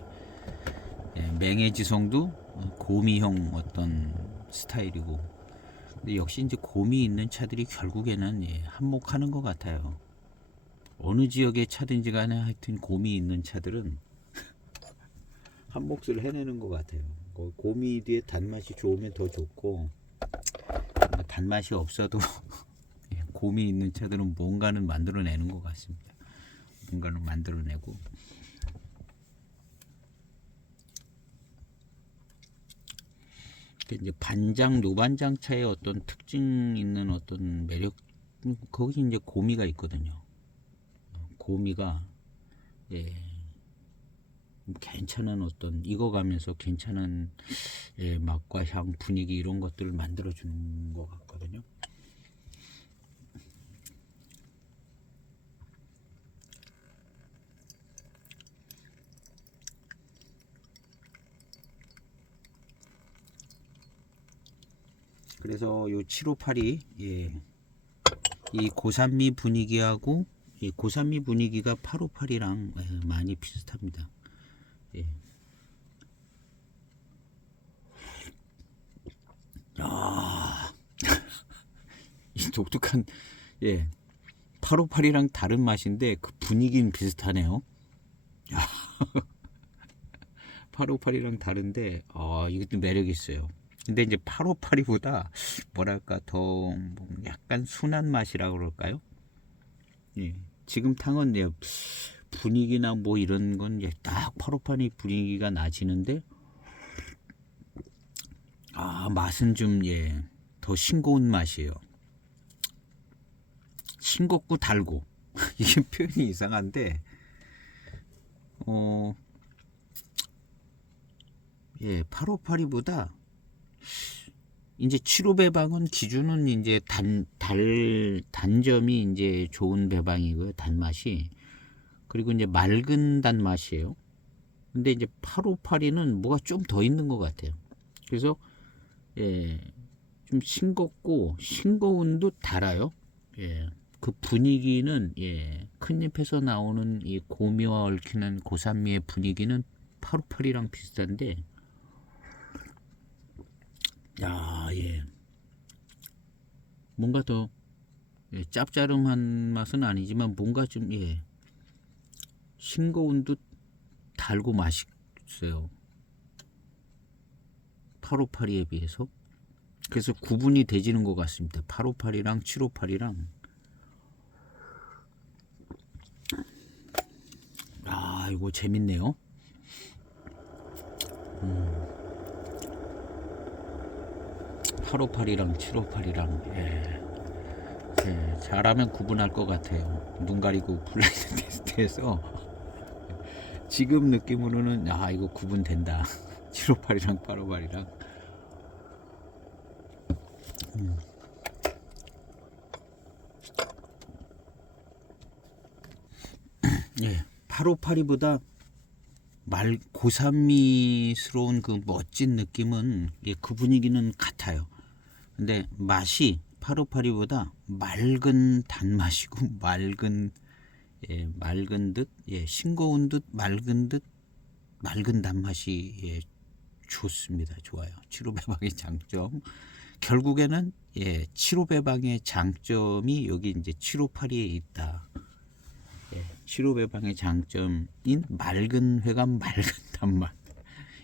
맹해지성도 고미형 어떤 스타일이고, 근데 역시 이제 고미 있는 차들이 결국에는 한몫하는 것 같아요. 어느 지역의 차든지 간에 하여튼 고미 있는 차들은 한 몫을 해내는 것 같아요. 고미 뒤에 단맛이 좋으면 더 좋고, 단맛이 없어도 고미 있는 차들은 뭔가는 만들어내는 것 같습니다. 뭔가를 만들어내고. 이제 반장, 노반장 차의 어떤 특징 있는 어떤 매력, 거기 이제 고미가 있거든요. 고미가 예, 괜찮은 어떤 익어가면서 괜찮은 예, 맛과 향, 분위기 이런 것들을 만들어 주는 것 같거든요. 그래서 요 7582 예, 이 고산미 분위기하고 이 고산미 분위기가 858이랑 예, 많이 비슷합니다. 예. 아, 이 독특한 예, 858이랑 다른 맛인데 그 분위기는 비슷하네요. 858이랑 다른데 이것도 매력 있어요. 근데 이제 858이보다 뭐랄까 더 약간 순한 맛이라 그럴까요? 예. 지금 탕은 예, 분위기나 뭐 이런 건 딱 858이 분위기가 나지는데 맛은 좀 예, 더 싱거운 맛이에요. 싱겁고 달고 이게 표현이 이상한데 예, 858이보다 이제 75배방은 기준은 이제 단점이 이제 좋은 배방이고요. 단맛이. 그리고 이제 맑은 단맛이에요. 근데 이제 8582는 뭐가 좀 더 있는 것 같아요. 그래서 예, 좀 싱겁고 싱거운 듯 달아요. 예. 그 분위기는 예, 큰 잎에서 나오는 이 고미와 얽히는 고산미의 분위기는 858이랑 비슷한데 야, 예. 뭔가 더 예, 짭짤한 맛은 아니지만 뭔가 좀 예, 싱거운 듯 달고 맛있어요. 858이에 비해서. 그래서 구분이 되지는 것 같습니다. 858이랑 758이랑. 이거 재밌네요. 858이랑 758이랑 예. 예, 잘하면 구분할 것 같아요. 눈 가리고 블라인드 테스트에서 지금 느낌으로는 이거 구분된다. 758이랑 858이랑. 예, 858이보다 고산미스러운 그 멋진 느낌은 예, 그 분위기는 같아요. 근데 맛이 858이보다 맑은 단맛이고 맑은 듯 예, 싱거운 듯 맑은 듯 맑은 단맛이 예, 좋습니다. 좋아요. 75배방의 장점. 결국에는 예, 75배방의 장점이 여기 이제 758이에 있다. 예, 75배방의 장점인 맑은 회감, 맑은 단맛.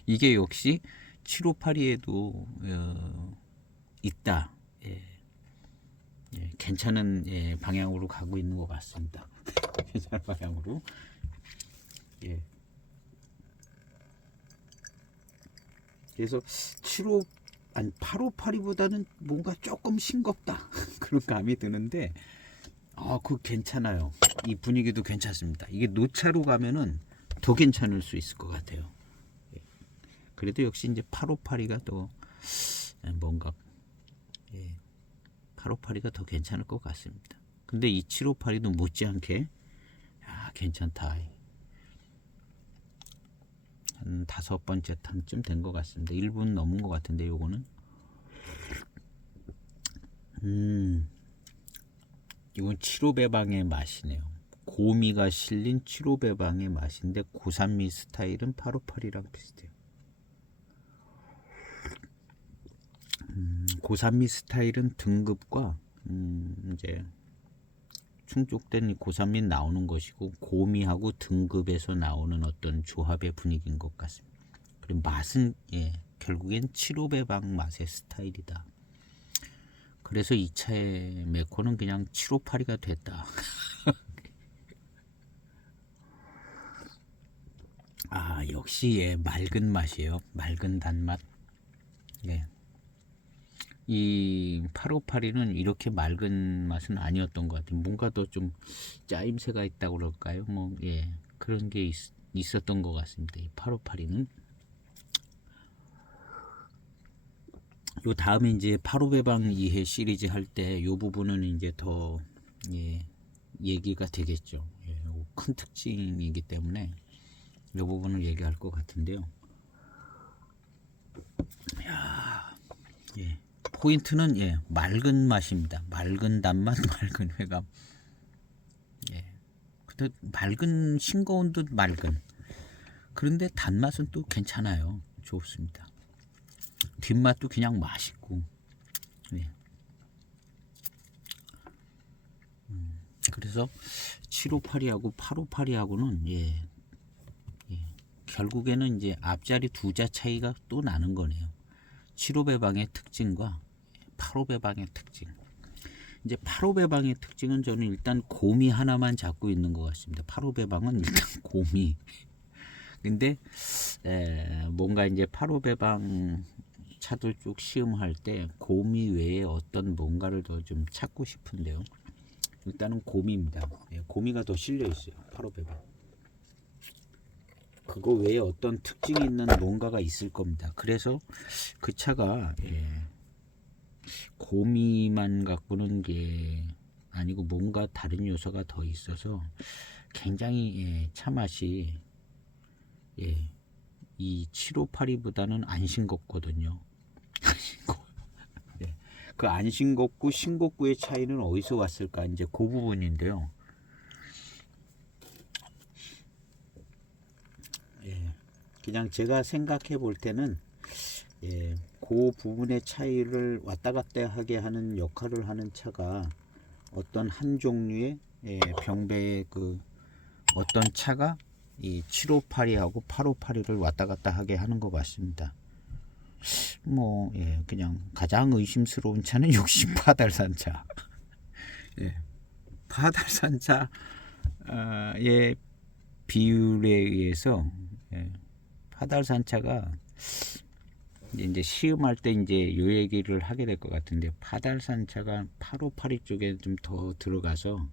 이게 역시 7582에도 있다. 예, 예, 괜찮은 예, 방향으로 가고 있는 것 같습니다. 괜찮은 방향으로. 예. 그래서 8582보다는 뭔가 조금 싱겁다 그런 감이 드는데 그 괜찮아요. 이 분위기도 괜찮습니다. 이게 노차로 가면은 더 괜찮을 수 있을 것 같아요. 예. 그래도 역시 이제 8582가 또 뭔가 예, 8582가 더 괜찮을 것 같습니다. 근데 이 7582도 못지않게 괜찮다. 한 5번째 탕쯤 된 것 같습니다. 1분 넘은 것 같은데 요거는 이건 7호배방의 맛이네요. 고미가 실린 7호배방의 맛인데 고산미 스타일은 858이랑 비슷해요. 고산미 스타일은 등급과 이제 충족된 고산미 나오는 것이고 고미하고 등급에서 나오는 어떤 조합의 분위기인 것 같습니다. 그리고 맛은 예, 결국엔 7호배방 맛의 스타일이다. 그래서 이 차의 메코는 그냥 758이가 됐다. 역시 예, 맑은 맛이에요. 맑은 단맛. 예. 이 8582는 이렇게 맑은 맛은 아니었던 것 같아요. 뭔가 더 좀 짜임새가 있다고 그럴까요? 뭐 예, 그런 게 있었던 것 같습니다. 이 8582는. 요 다음에 이제 85배방 2회 시리즈 할 때 요 부분은 이제 더 예, 얘기가 되겠죠. 예, 큰 특징이기 때문에 요 부분을 얘기할 것 같은데요. 예, 포인트는 예, 맑은 맛입니다. 맑은 단맛, 맑은 회감. 예, 근데 맑은 싱거운 듯 맑은. 그런데 단맛은 또 괜찮아요. 좋습니다. 뒷맛도 그냥 맛있고. 예. 그래서 7582하고 8582하고는 예, 결국에는 이제 앞자리 두 자 차이가 또 나는 거네요. 75배방의 특징과 85배방의 특징. 이제 85배방의 특징은 저는 일단 곰이 하나만 잡고 있는 것 같습니다. 85배방은 일단 곰이. 근데 뭔가 이제 85배방 차들 쭉 시음할 때 곰이 외에 어떤 뭔가를 더 좀 찾고 싶은데요. 일단은 곰입니다. 예, 곰이가 더 실려 있어요. 85배방. 그거 외에 어떤 특징이 있는 뭔가가 있을 겁니다. 그래서 그 차가 예, 곰이만 갖고는 게 아니고 뭔가 다른 요소가 더 있어서 굉장히 예, 차 맛이 예, 이 7582보다는 안 싱겁거든요. 예, 그 안 싱겁고 싱겁고의 차이는 어디서 왔을까? 이제 그 부분인데요. 예, 그냥 제가 생각해 볼 때는 예, 그 부분의 차이를 왔다 갔다 하게 하는 역할을 하는 차가 어떤 한 종류의 예, 병배의 그 어떤 차가 이 7582하고 8582를 왔다 갔다 하게 하는 것 같습니다. 뭐 예, 그냥 가장 의심스러운 차는 68달산 차. 예, 파달산 차의 비율에 의해서 예, 파달산 차가 이제 시음할 때 이제 요 얘기를 하게 될 것 같은데 파달산 차가 8582 쪽에 좀 더 들어가서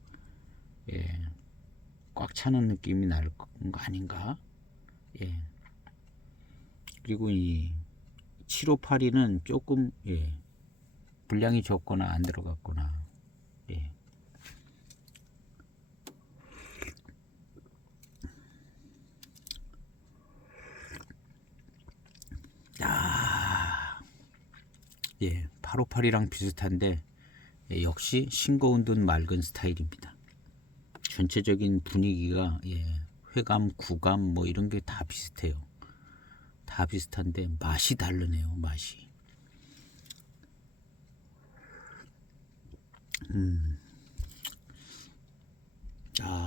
예, 꽉 차는 느낌이 날 거 아닌가? 예. 그리고 이 7582는 조금 예, 분량이 적거나 안 들어갔거나 예. 예, 8582랑 비슷한데 예, 역시 싱거운 듯 맑은 스타일입니다. 전체적인 분위기가 예, 회감, 구감 뭐 이런 게 다 비슷해요. 다 비슷한데 맛이 다르네요. 맛이.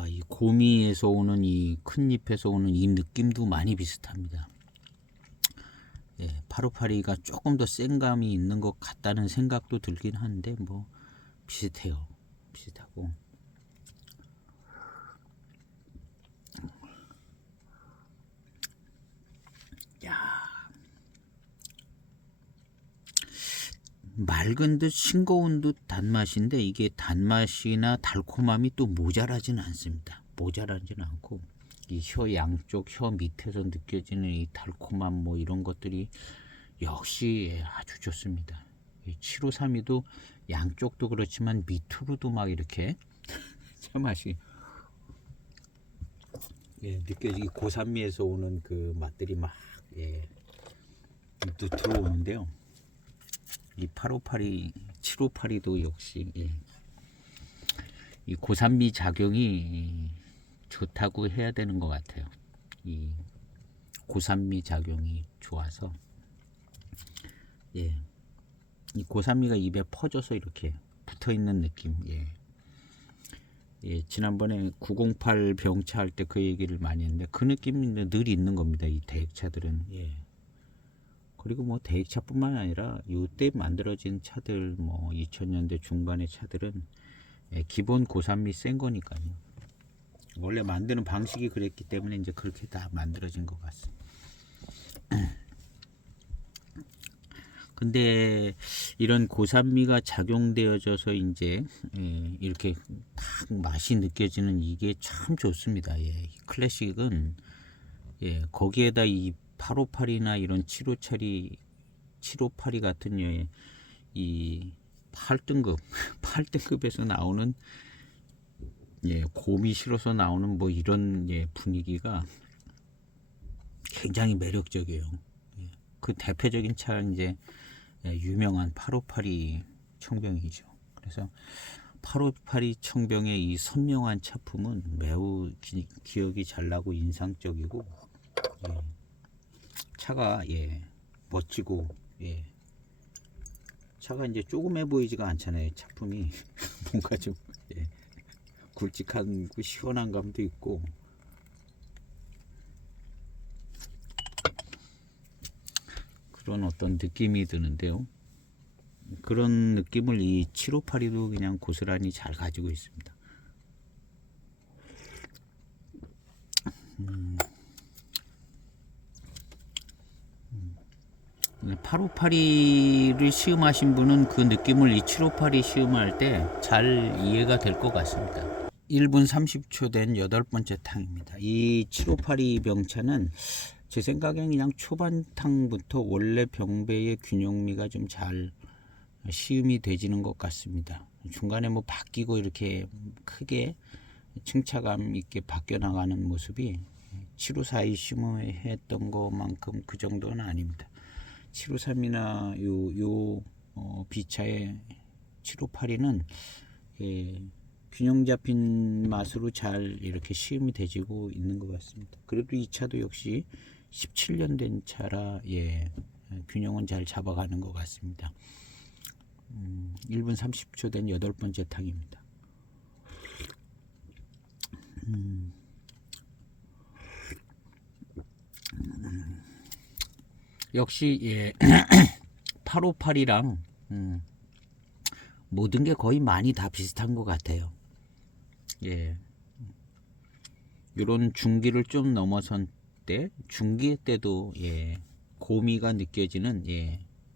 이 고미에서 오는 이 큰 잎에서 오는 이 느낌도 많이 비슷합니다. 예, 8582가 조금 더 센 감이 있는 것 같다는 생각도 들긴 하는데 뭐 비슷해요. 비슷하고. 맑은 듯 싱거운 듯 단맛인데 이게 단맛이나 달콤함이 또 모자라지는 않습니다. 모자라지는 않고 이 혀 양쪽 혀 밑에서 느껴지는 이 달콤함 뭐 이런 것들이 역시 아주 좋습니다. 7532도 양쪽도 그렇지만 밑으로도 막 이렇게 차 맛이 예, 느껴지기 고산미에서 오는 그 맛들이 막 예, 또 들어오는데요. 이 8582, 7582도 역시 예, 이 고산미 작용이 좋다고 해야 되는 것 같아요. 이 고산미 작용이 좋아서 예, 이 고산미가 입에 퍼져서 이렇게 붙어 있는 느낌. 예. 예, 지난번에 908 병차 할 때 그 얘기를 많이 했는데 그 느낌이 늘 있는 겁니다. 이 대액차들은. 예. 그리고 뭐 대액차뿐만 아니라 이때 만들어진 차들 뭐 2000년대 중반의 차들은 예, 기본 고산미 센 거니까요. 원래 만드는 방식이 그랬기 때문에 이제 그렇게 다 만들어진 것 같습니다. 근데 이런 고산미가 작용되어져서 이제 이렇게 딱 맛이 느껴지는 이게 참 좋습니다. 예, 클래식은 거기에다 이 858이나 이런 758이 같은 이 8등급 8등급에서 나오는 곰이 실어서 나오는 뭐 이런 분위기가 굉장히 매력적이에요. 그 대표적인 차는 이제 유명한 858이 청병이죠. 그래서 858이 청병의 이 선명한 차품은 매우 기억이 잘 나고 인상적이고 차가 멋지고 차가 이제 조그매 보이지가 않잖아요. 차품이 뭔가 좀 굵직한 시원한 감도 있고 그런 어떤 느낌이 드는데요. 그런 느낌을 이 7582도 그냥 고스란히 잘 가지고 있습니다. 8582를 시음하신 분은 그 느낌을 이 7582 시음할 때 잘 이해가 될 것 같습니다. 1분 30초 된 8번째 탕입니다. 이 7582 병차는 제 생각엔 그냥 초반 탕부터 원래 병배의 균형미가 좀 잘 시음이 되지는 것 같습니다. 중간에 뭐 바뀌고 이렇게 크게 층차감 있게 바뀌어 나가는 모습이 7542 시음했던 것만큼 그 정도는 아닙니다. 753이나 B차의 7582는 균형 잡힌 맛으로 잘 이렇게 시음이 되지고 있는 것 같습니다. 그래도 이 차도 역시 17년 된 차라 균형은 잘 잡아가는 것 같습니다. 1분 30초 된 8번째 탕입니다. 역시 858이랑 모든 게 거의 많이 다 비슷한 것 같아요. 이런 중기를 좀 넘어선 때, 중기 때도 고미가 느껴지는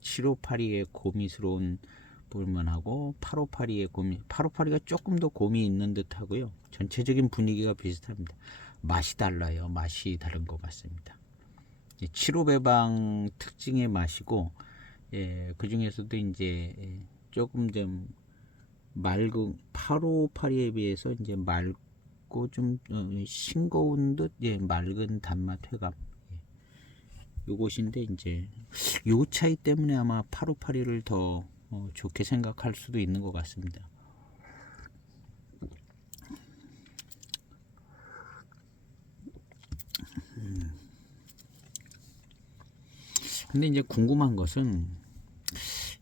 7582의 고미스러운 볼만하고 8582의 고미, 8582가 조금 더 고미 있는 듯하고요. 전체적인 분위기가 비슷합니다. 맛이 달라요. 맛이 다른 것 같습니다. 75배방 특징의 맛이고, 그 중에서도 이제 조금 좀 맑은 8582에 비해서 이제 맑고 좀 싱거운 듯 맑은 단맛 회감. 요것인데 이제 요 차이 때문에 아마 8582를 더 좋게 생각할 수도 있는 것 같습니다. 근데 이제 궁금한 것은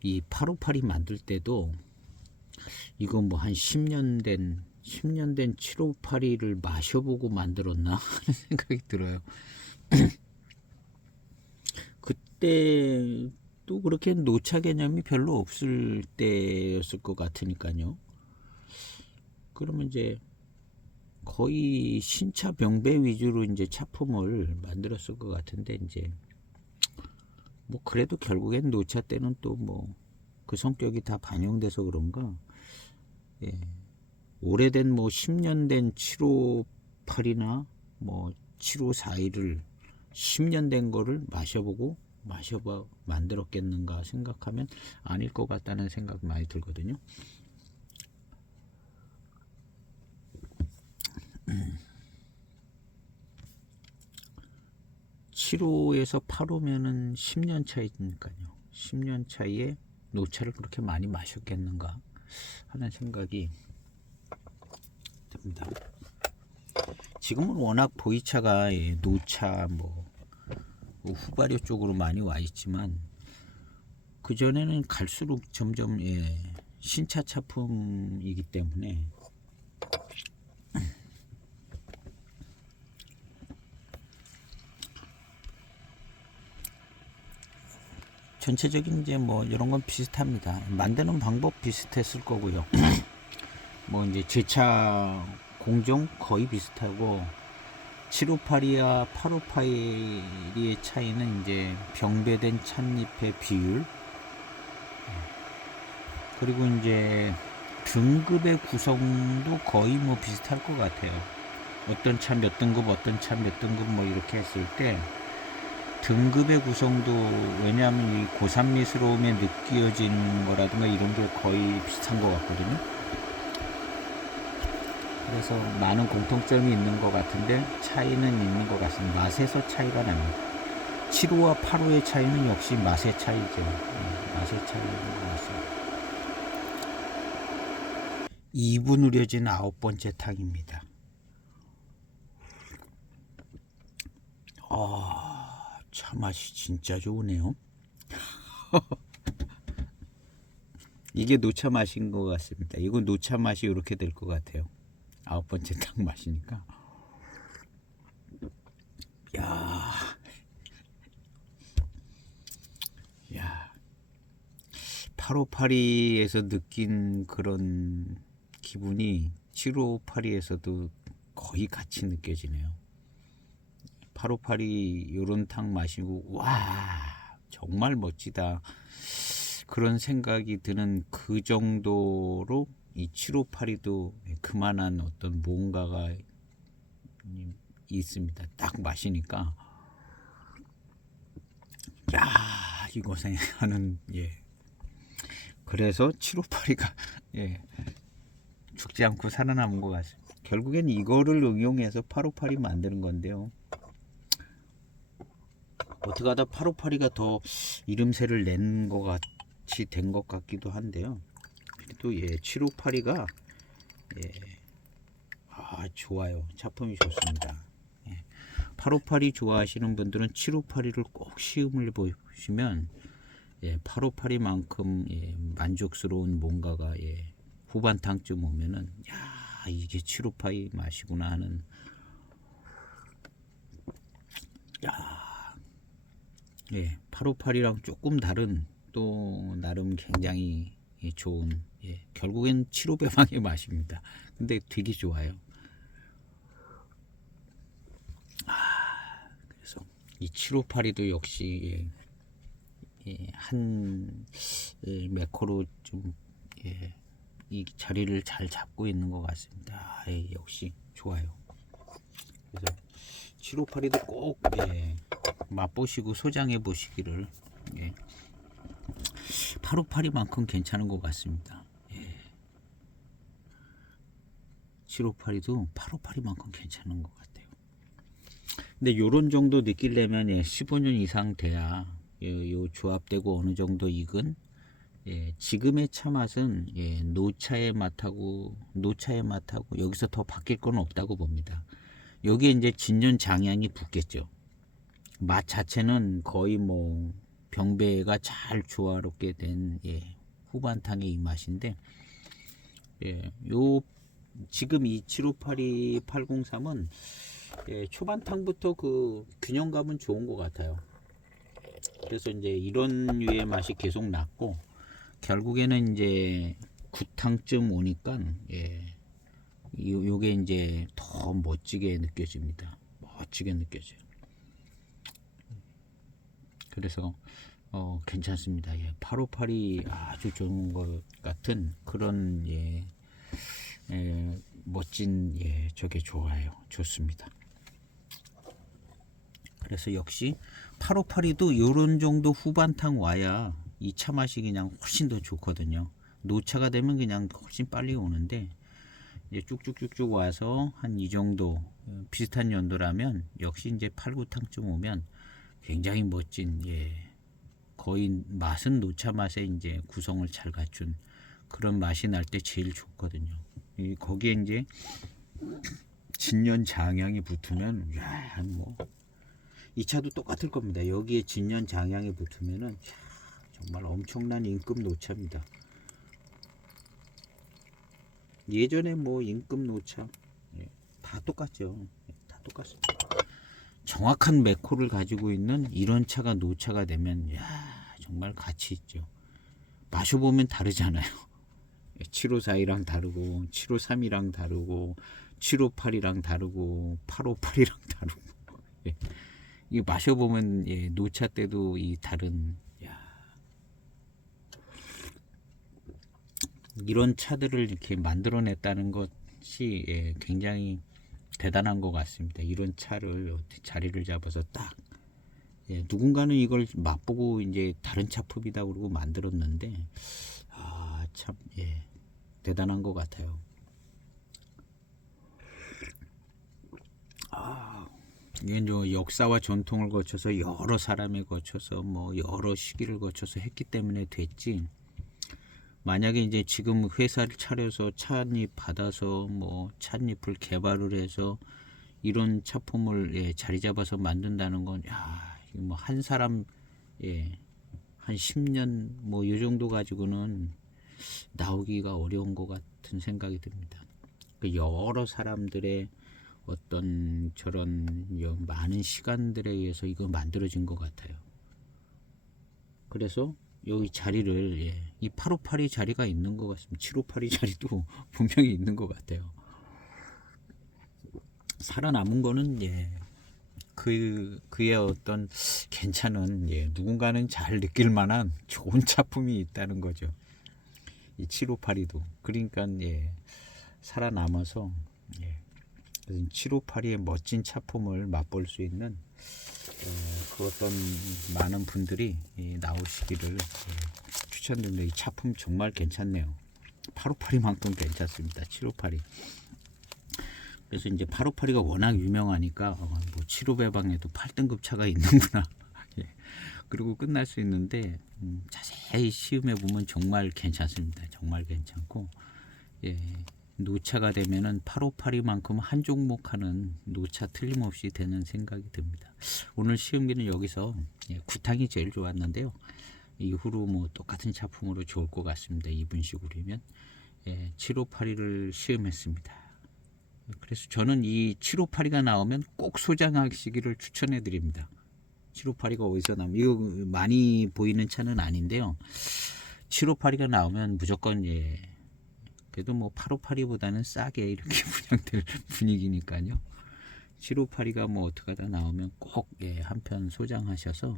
이 8582 만들 때도 이거 뭐 한 10년 된 7582를 마셔보고 만들었나 하는 생각이 들어요. 그때 또 그렇게 노차 개념이 별로 없을 때였을 것 같으니까요. 그러면 이제 거의 신차 병배 위주로 이제 차품을 만들었을 것 같은데 이제 뭐 그래도 결국엔 노차 때는 또 뭐 그 성격이 다 반영돼서 그런가 오래된 뭐 10년 된 758이나 뭐 7542를 10년 된 거를 마셔봐 만들었겠는가 생각하면 아닐 것 같다는 생각 많이 들거든요. 7호에서 8호면은 10년 차이니까요. 10년 차이에 노차를 그렇게 많이 마셨겠는가 하는 생각이 듭니다. 지금은 워낙 보이차가 노차 뭐 후발효 쪽으로 많이 와 있지만 그 전에는 갈수록 점점 신차 차품이기 때문에 전체적인 이제 뭐 이런 건 비슷합니다. 만드는 방법 비슷했을 거고요. 뭐 이제 제차 공정 거의 비슷하고 758이와 858의 차이는 이제 병배된 찻잎의 비율, 그리고 이제 등급의 구성도 거의 뭐 비슷할 것 같아요. 어떤 차 몇 등급, 어떤 차 몇 등급 뭐 이렇게 했을 때 등급의 구성도, 왜냐하면 이 고산미스러움에 느껴지는 거라든가 이런 게 거의 비슷한 것 같거든요. 그래서 많은 공통점이 있는 것 같은데 차이는 있는 것 같습니다. 맛에서 차이가 납니다. 7호와 8호의 차이는 역시 맛의 차이죠. 맛의 차이인 것 같습니다. 2분 우려진 9번째 탕입니다. 차 맛이 진짜 좋으네요. 이게 노차 맛인 것 같습니다. 이건 노차 맛이 이렇게 될 것 같아요. 9번째 탕 맛이니까. 야, 858에서 느낀 그런 기분이 7582에서도 거의 같이 느껴지네요. 858이 요런 탕 마시고 와 정말 멋지다 그런 생각이 드는 그 정도로 이 7582도 그만한 어떤 뭔가가 있습니다. 딱 마시니까 야 이 고생하는 그래서 7582가 죽지 않고 살아남은 것 같습니다. 결국엔 이거를 응용해서 8582 만드는 건데요. 어떻게 하다 8582가 더 이름새를 낸 것 같이 된 것 같기도 한데요. 그래도 7582가 좋아요. 작품이 좋습니다. 8582 좋아하시는 분들은 7582를 꼭 시음을 보시면 8582만큼 만족스러운 뭔가가 후반탕쯤 오면은 이게 7582 맛이구나 하는 858이랑 조금 다른 또 나름 굉장히 좋은 결국엔 75배방의 맛입니다. 근데 되게 좋아요. 그래서 이 7582도 역시 한 매코로 좀 이 자리를 잘 잡고 있는 것 같습니다. 역시 좋아요. 그래서 7582도 꼭 맛보시고 소장해 보시기를 8582만큼 괜찮은 것 같습니다. 7582도 8582만큼 괜찮은 것 같아요. 근데 요런 정도 느끼려면 15년 이상 돼야 요 조합되고 어느 정도 익은 지금의 차 맛은 노차의 맛하고 여기서 더 바뀔 건 없다고 봅니다. 여기에 이제 진년 장향이 붙겠죠. 맛 자체는 거의 뭐 병배가 잘 조화롭게 된 후반탕의 이 맛인데 요 지금 이 7582 803은 초반탕부터 그 균형감은 좋은 것 같아요. 그래서 이제 이런 류의 맛이 계속 났고 결국에는 이제 9탕쯤 오니까 요게 이제 더 멋지게 느껴집니다. 멋지게 느껴져요. 그래서 괜찮습니다. 8582 아주 좋은 것 같은 그런 멋진 저게 좋아요. 좋습니다. 그래서 역시 8582도 요런 정도 후반탕 와야 이 차 맛이 그냥 훨씬 더 좋거든요. 노차가 되면 그냥 훨씬 빨리 오는데 이제 쭉쭉쭉쭉 와서 한 이 정도 비슷한 연도라면 역시 이제 8, 9탕쯤 오면 굉장히 멋진 거의 맛은 노차 맛의 이제 구성을 잘 갖춘 그런 맛이 날 때 제일 좋거든요. 거기에 이제 진년 장향이 붙으면 뭐 이 차도 똑같을 겁니다. 여기에 진년 장향이 붙으면은 정말 엄청난 임금 노차입니다. 예전에 뭐 임금 노차 다 똑같죠. 다 똑같습니다. 정확한 매코를 가지고 있는 이런 차가 노차가 되면 정말 가치 있죠. 마셔보면 다르잖아요. 754이랑 다르고 753이랑 다르고 758이랑 다르고 858이랑 다르고 예. 이거 마셔보면 예, 노차 때도 이 다른 야, 이런 차들을 이렇게 만들어냈다는 것이 예, 굉장히 대단한 것 같습니다. 이런 차를 어떻게 자리를 잡아서 딱 예, 누군가는 이걸 맛보고 이제 다른 차품이다 그러고 만들었는데 참 예, 대단한 것 같아요. 이게 이제 역사와 전통을 거쳐서 여러 사람에 거쳐서 뭐 여러 시기를 거쳐서 했기 때문에 됐지. 만약에 이제 지금 회사를 차려서 찻잎 받아서 뭐 찻잎을 개발을 해서 이런 차품을 예, 자리 잡아서 만든다는 건 야, 뭐 한 사람 예, 한 10년 뭐 이 정도 가지고는 나오기가 어려운 것 같은 생각이 듭니다. 그 여러 사람들의 어떤 저런 많은 시간들에 의해서 이거 만들어진 것 같아요. 그래서 여기 자리를 예, 이 858이 자리가 있는 것 같습니다. 758이 자리도 분명히 있는 것 같아요. 살아남은 거는 예, 그의 어떤 괜찮은 예, 누군가는 잘 느낄 만한 좋은 작품이 있다는 거죠. 이 758이도 그러니까 예, 살아남아서 예, 758의 멋진 차품을 맛볼 수 있는 그 어떤 많은 분들이 나오시기를 예, 추천드립니다. 이 차품 정말 괜찮네요. 858이만큼 괜찮습니다. 758이. 그래서 이제 858이가 워낙 유명하니까 뭐 7호배방에도 8등급 차가 있는구나. 예. 그리고 끝날 수 있는데 자세히 시음해 보면 정말 괜찮습니다. 정말 괜찮고 예. 노차가 되면은 858이만큼 한 종목하는 노차 틀림없이 되는 생각이 듭니다. 오늘 시음기는 여기서 예, 구탕이 제일 좋았는데요. 이후로 뭐 똑같은 차품으로 좋을 것 같습니다. 2분식으로면 예, 758을 시음했습니다. 그래서 저는 이 758가 나오면 꼭 소장하시기를 추천해 드립니다. 758가 어디서 나오면 이거 많이 보이는 차는 아닌데요. 758가 나오면 무조건 예, 그래도 뭐 858이보다는 싸게 이렇게 분양될 분위기니까요. 758이가 뭐 어떻게 하다 나오면 꼭 예, 한편 소장하셔서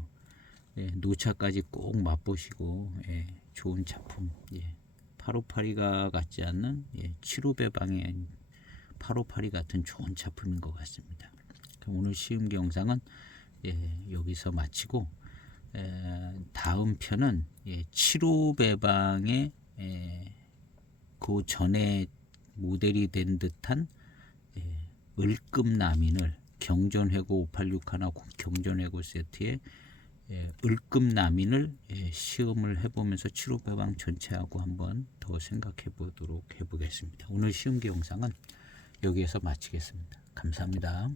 예, 노차까지 꼭 맛보시고 예, 좋은 작품 예, 858이가 같지 않는 예, 7호배방의 858이 같은 좋은 작품인 것 같습니다. 그럼 오늘 시음기 영상은 예, 여기서 마치고 다음 편은 예, 7호배방의 그 전에 모델이 된 듯한 을급남인을 경전회고 586 하나 경전회고 세트에 을급남인을 시험을 해보면서 7호배방 전체하고 한번 더 생각해 보도록 해보겠습니다. 오늘 시음기 영상은 여기에서 마치겠습니다. 감사합니다.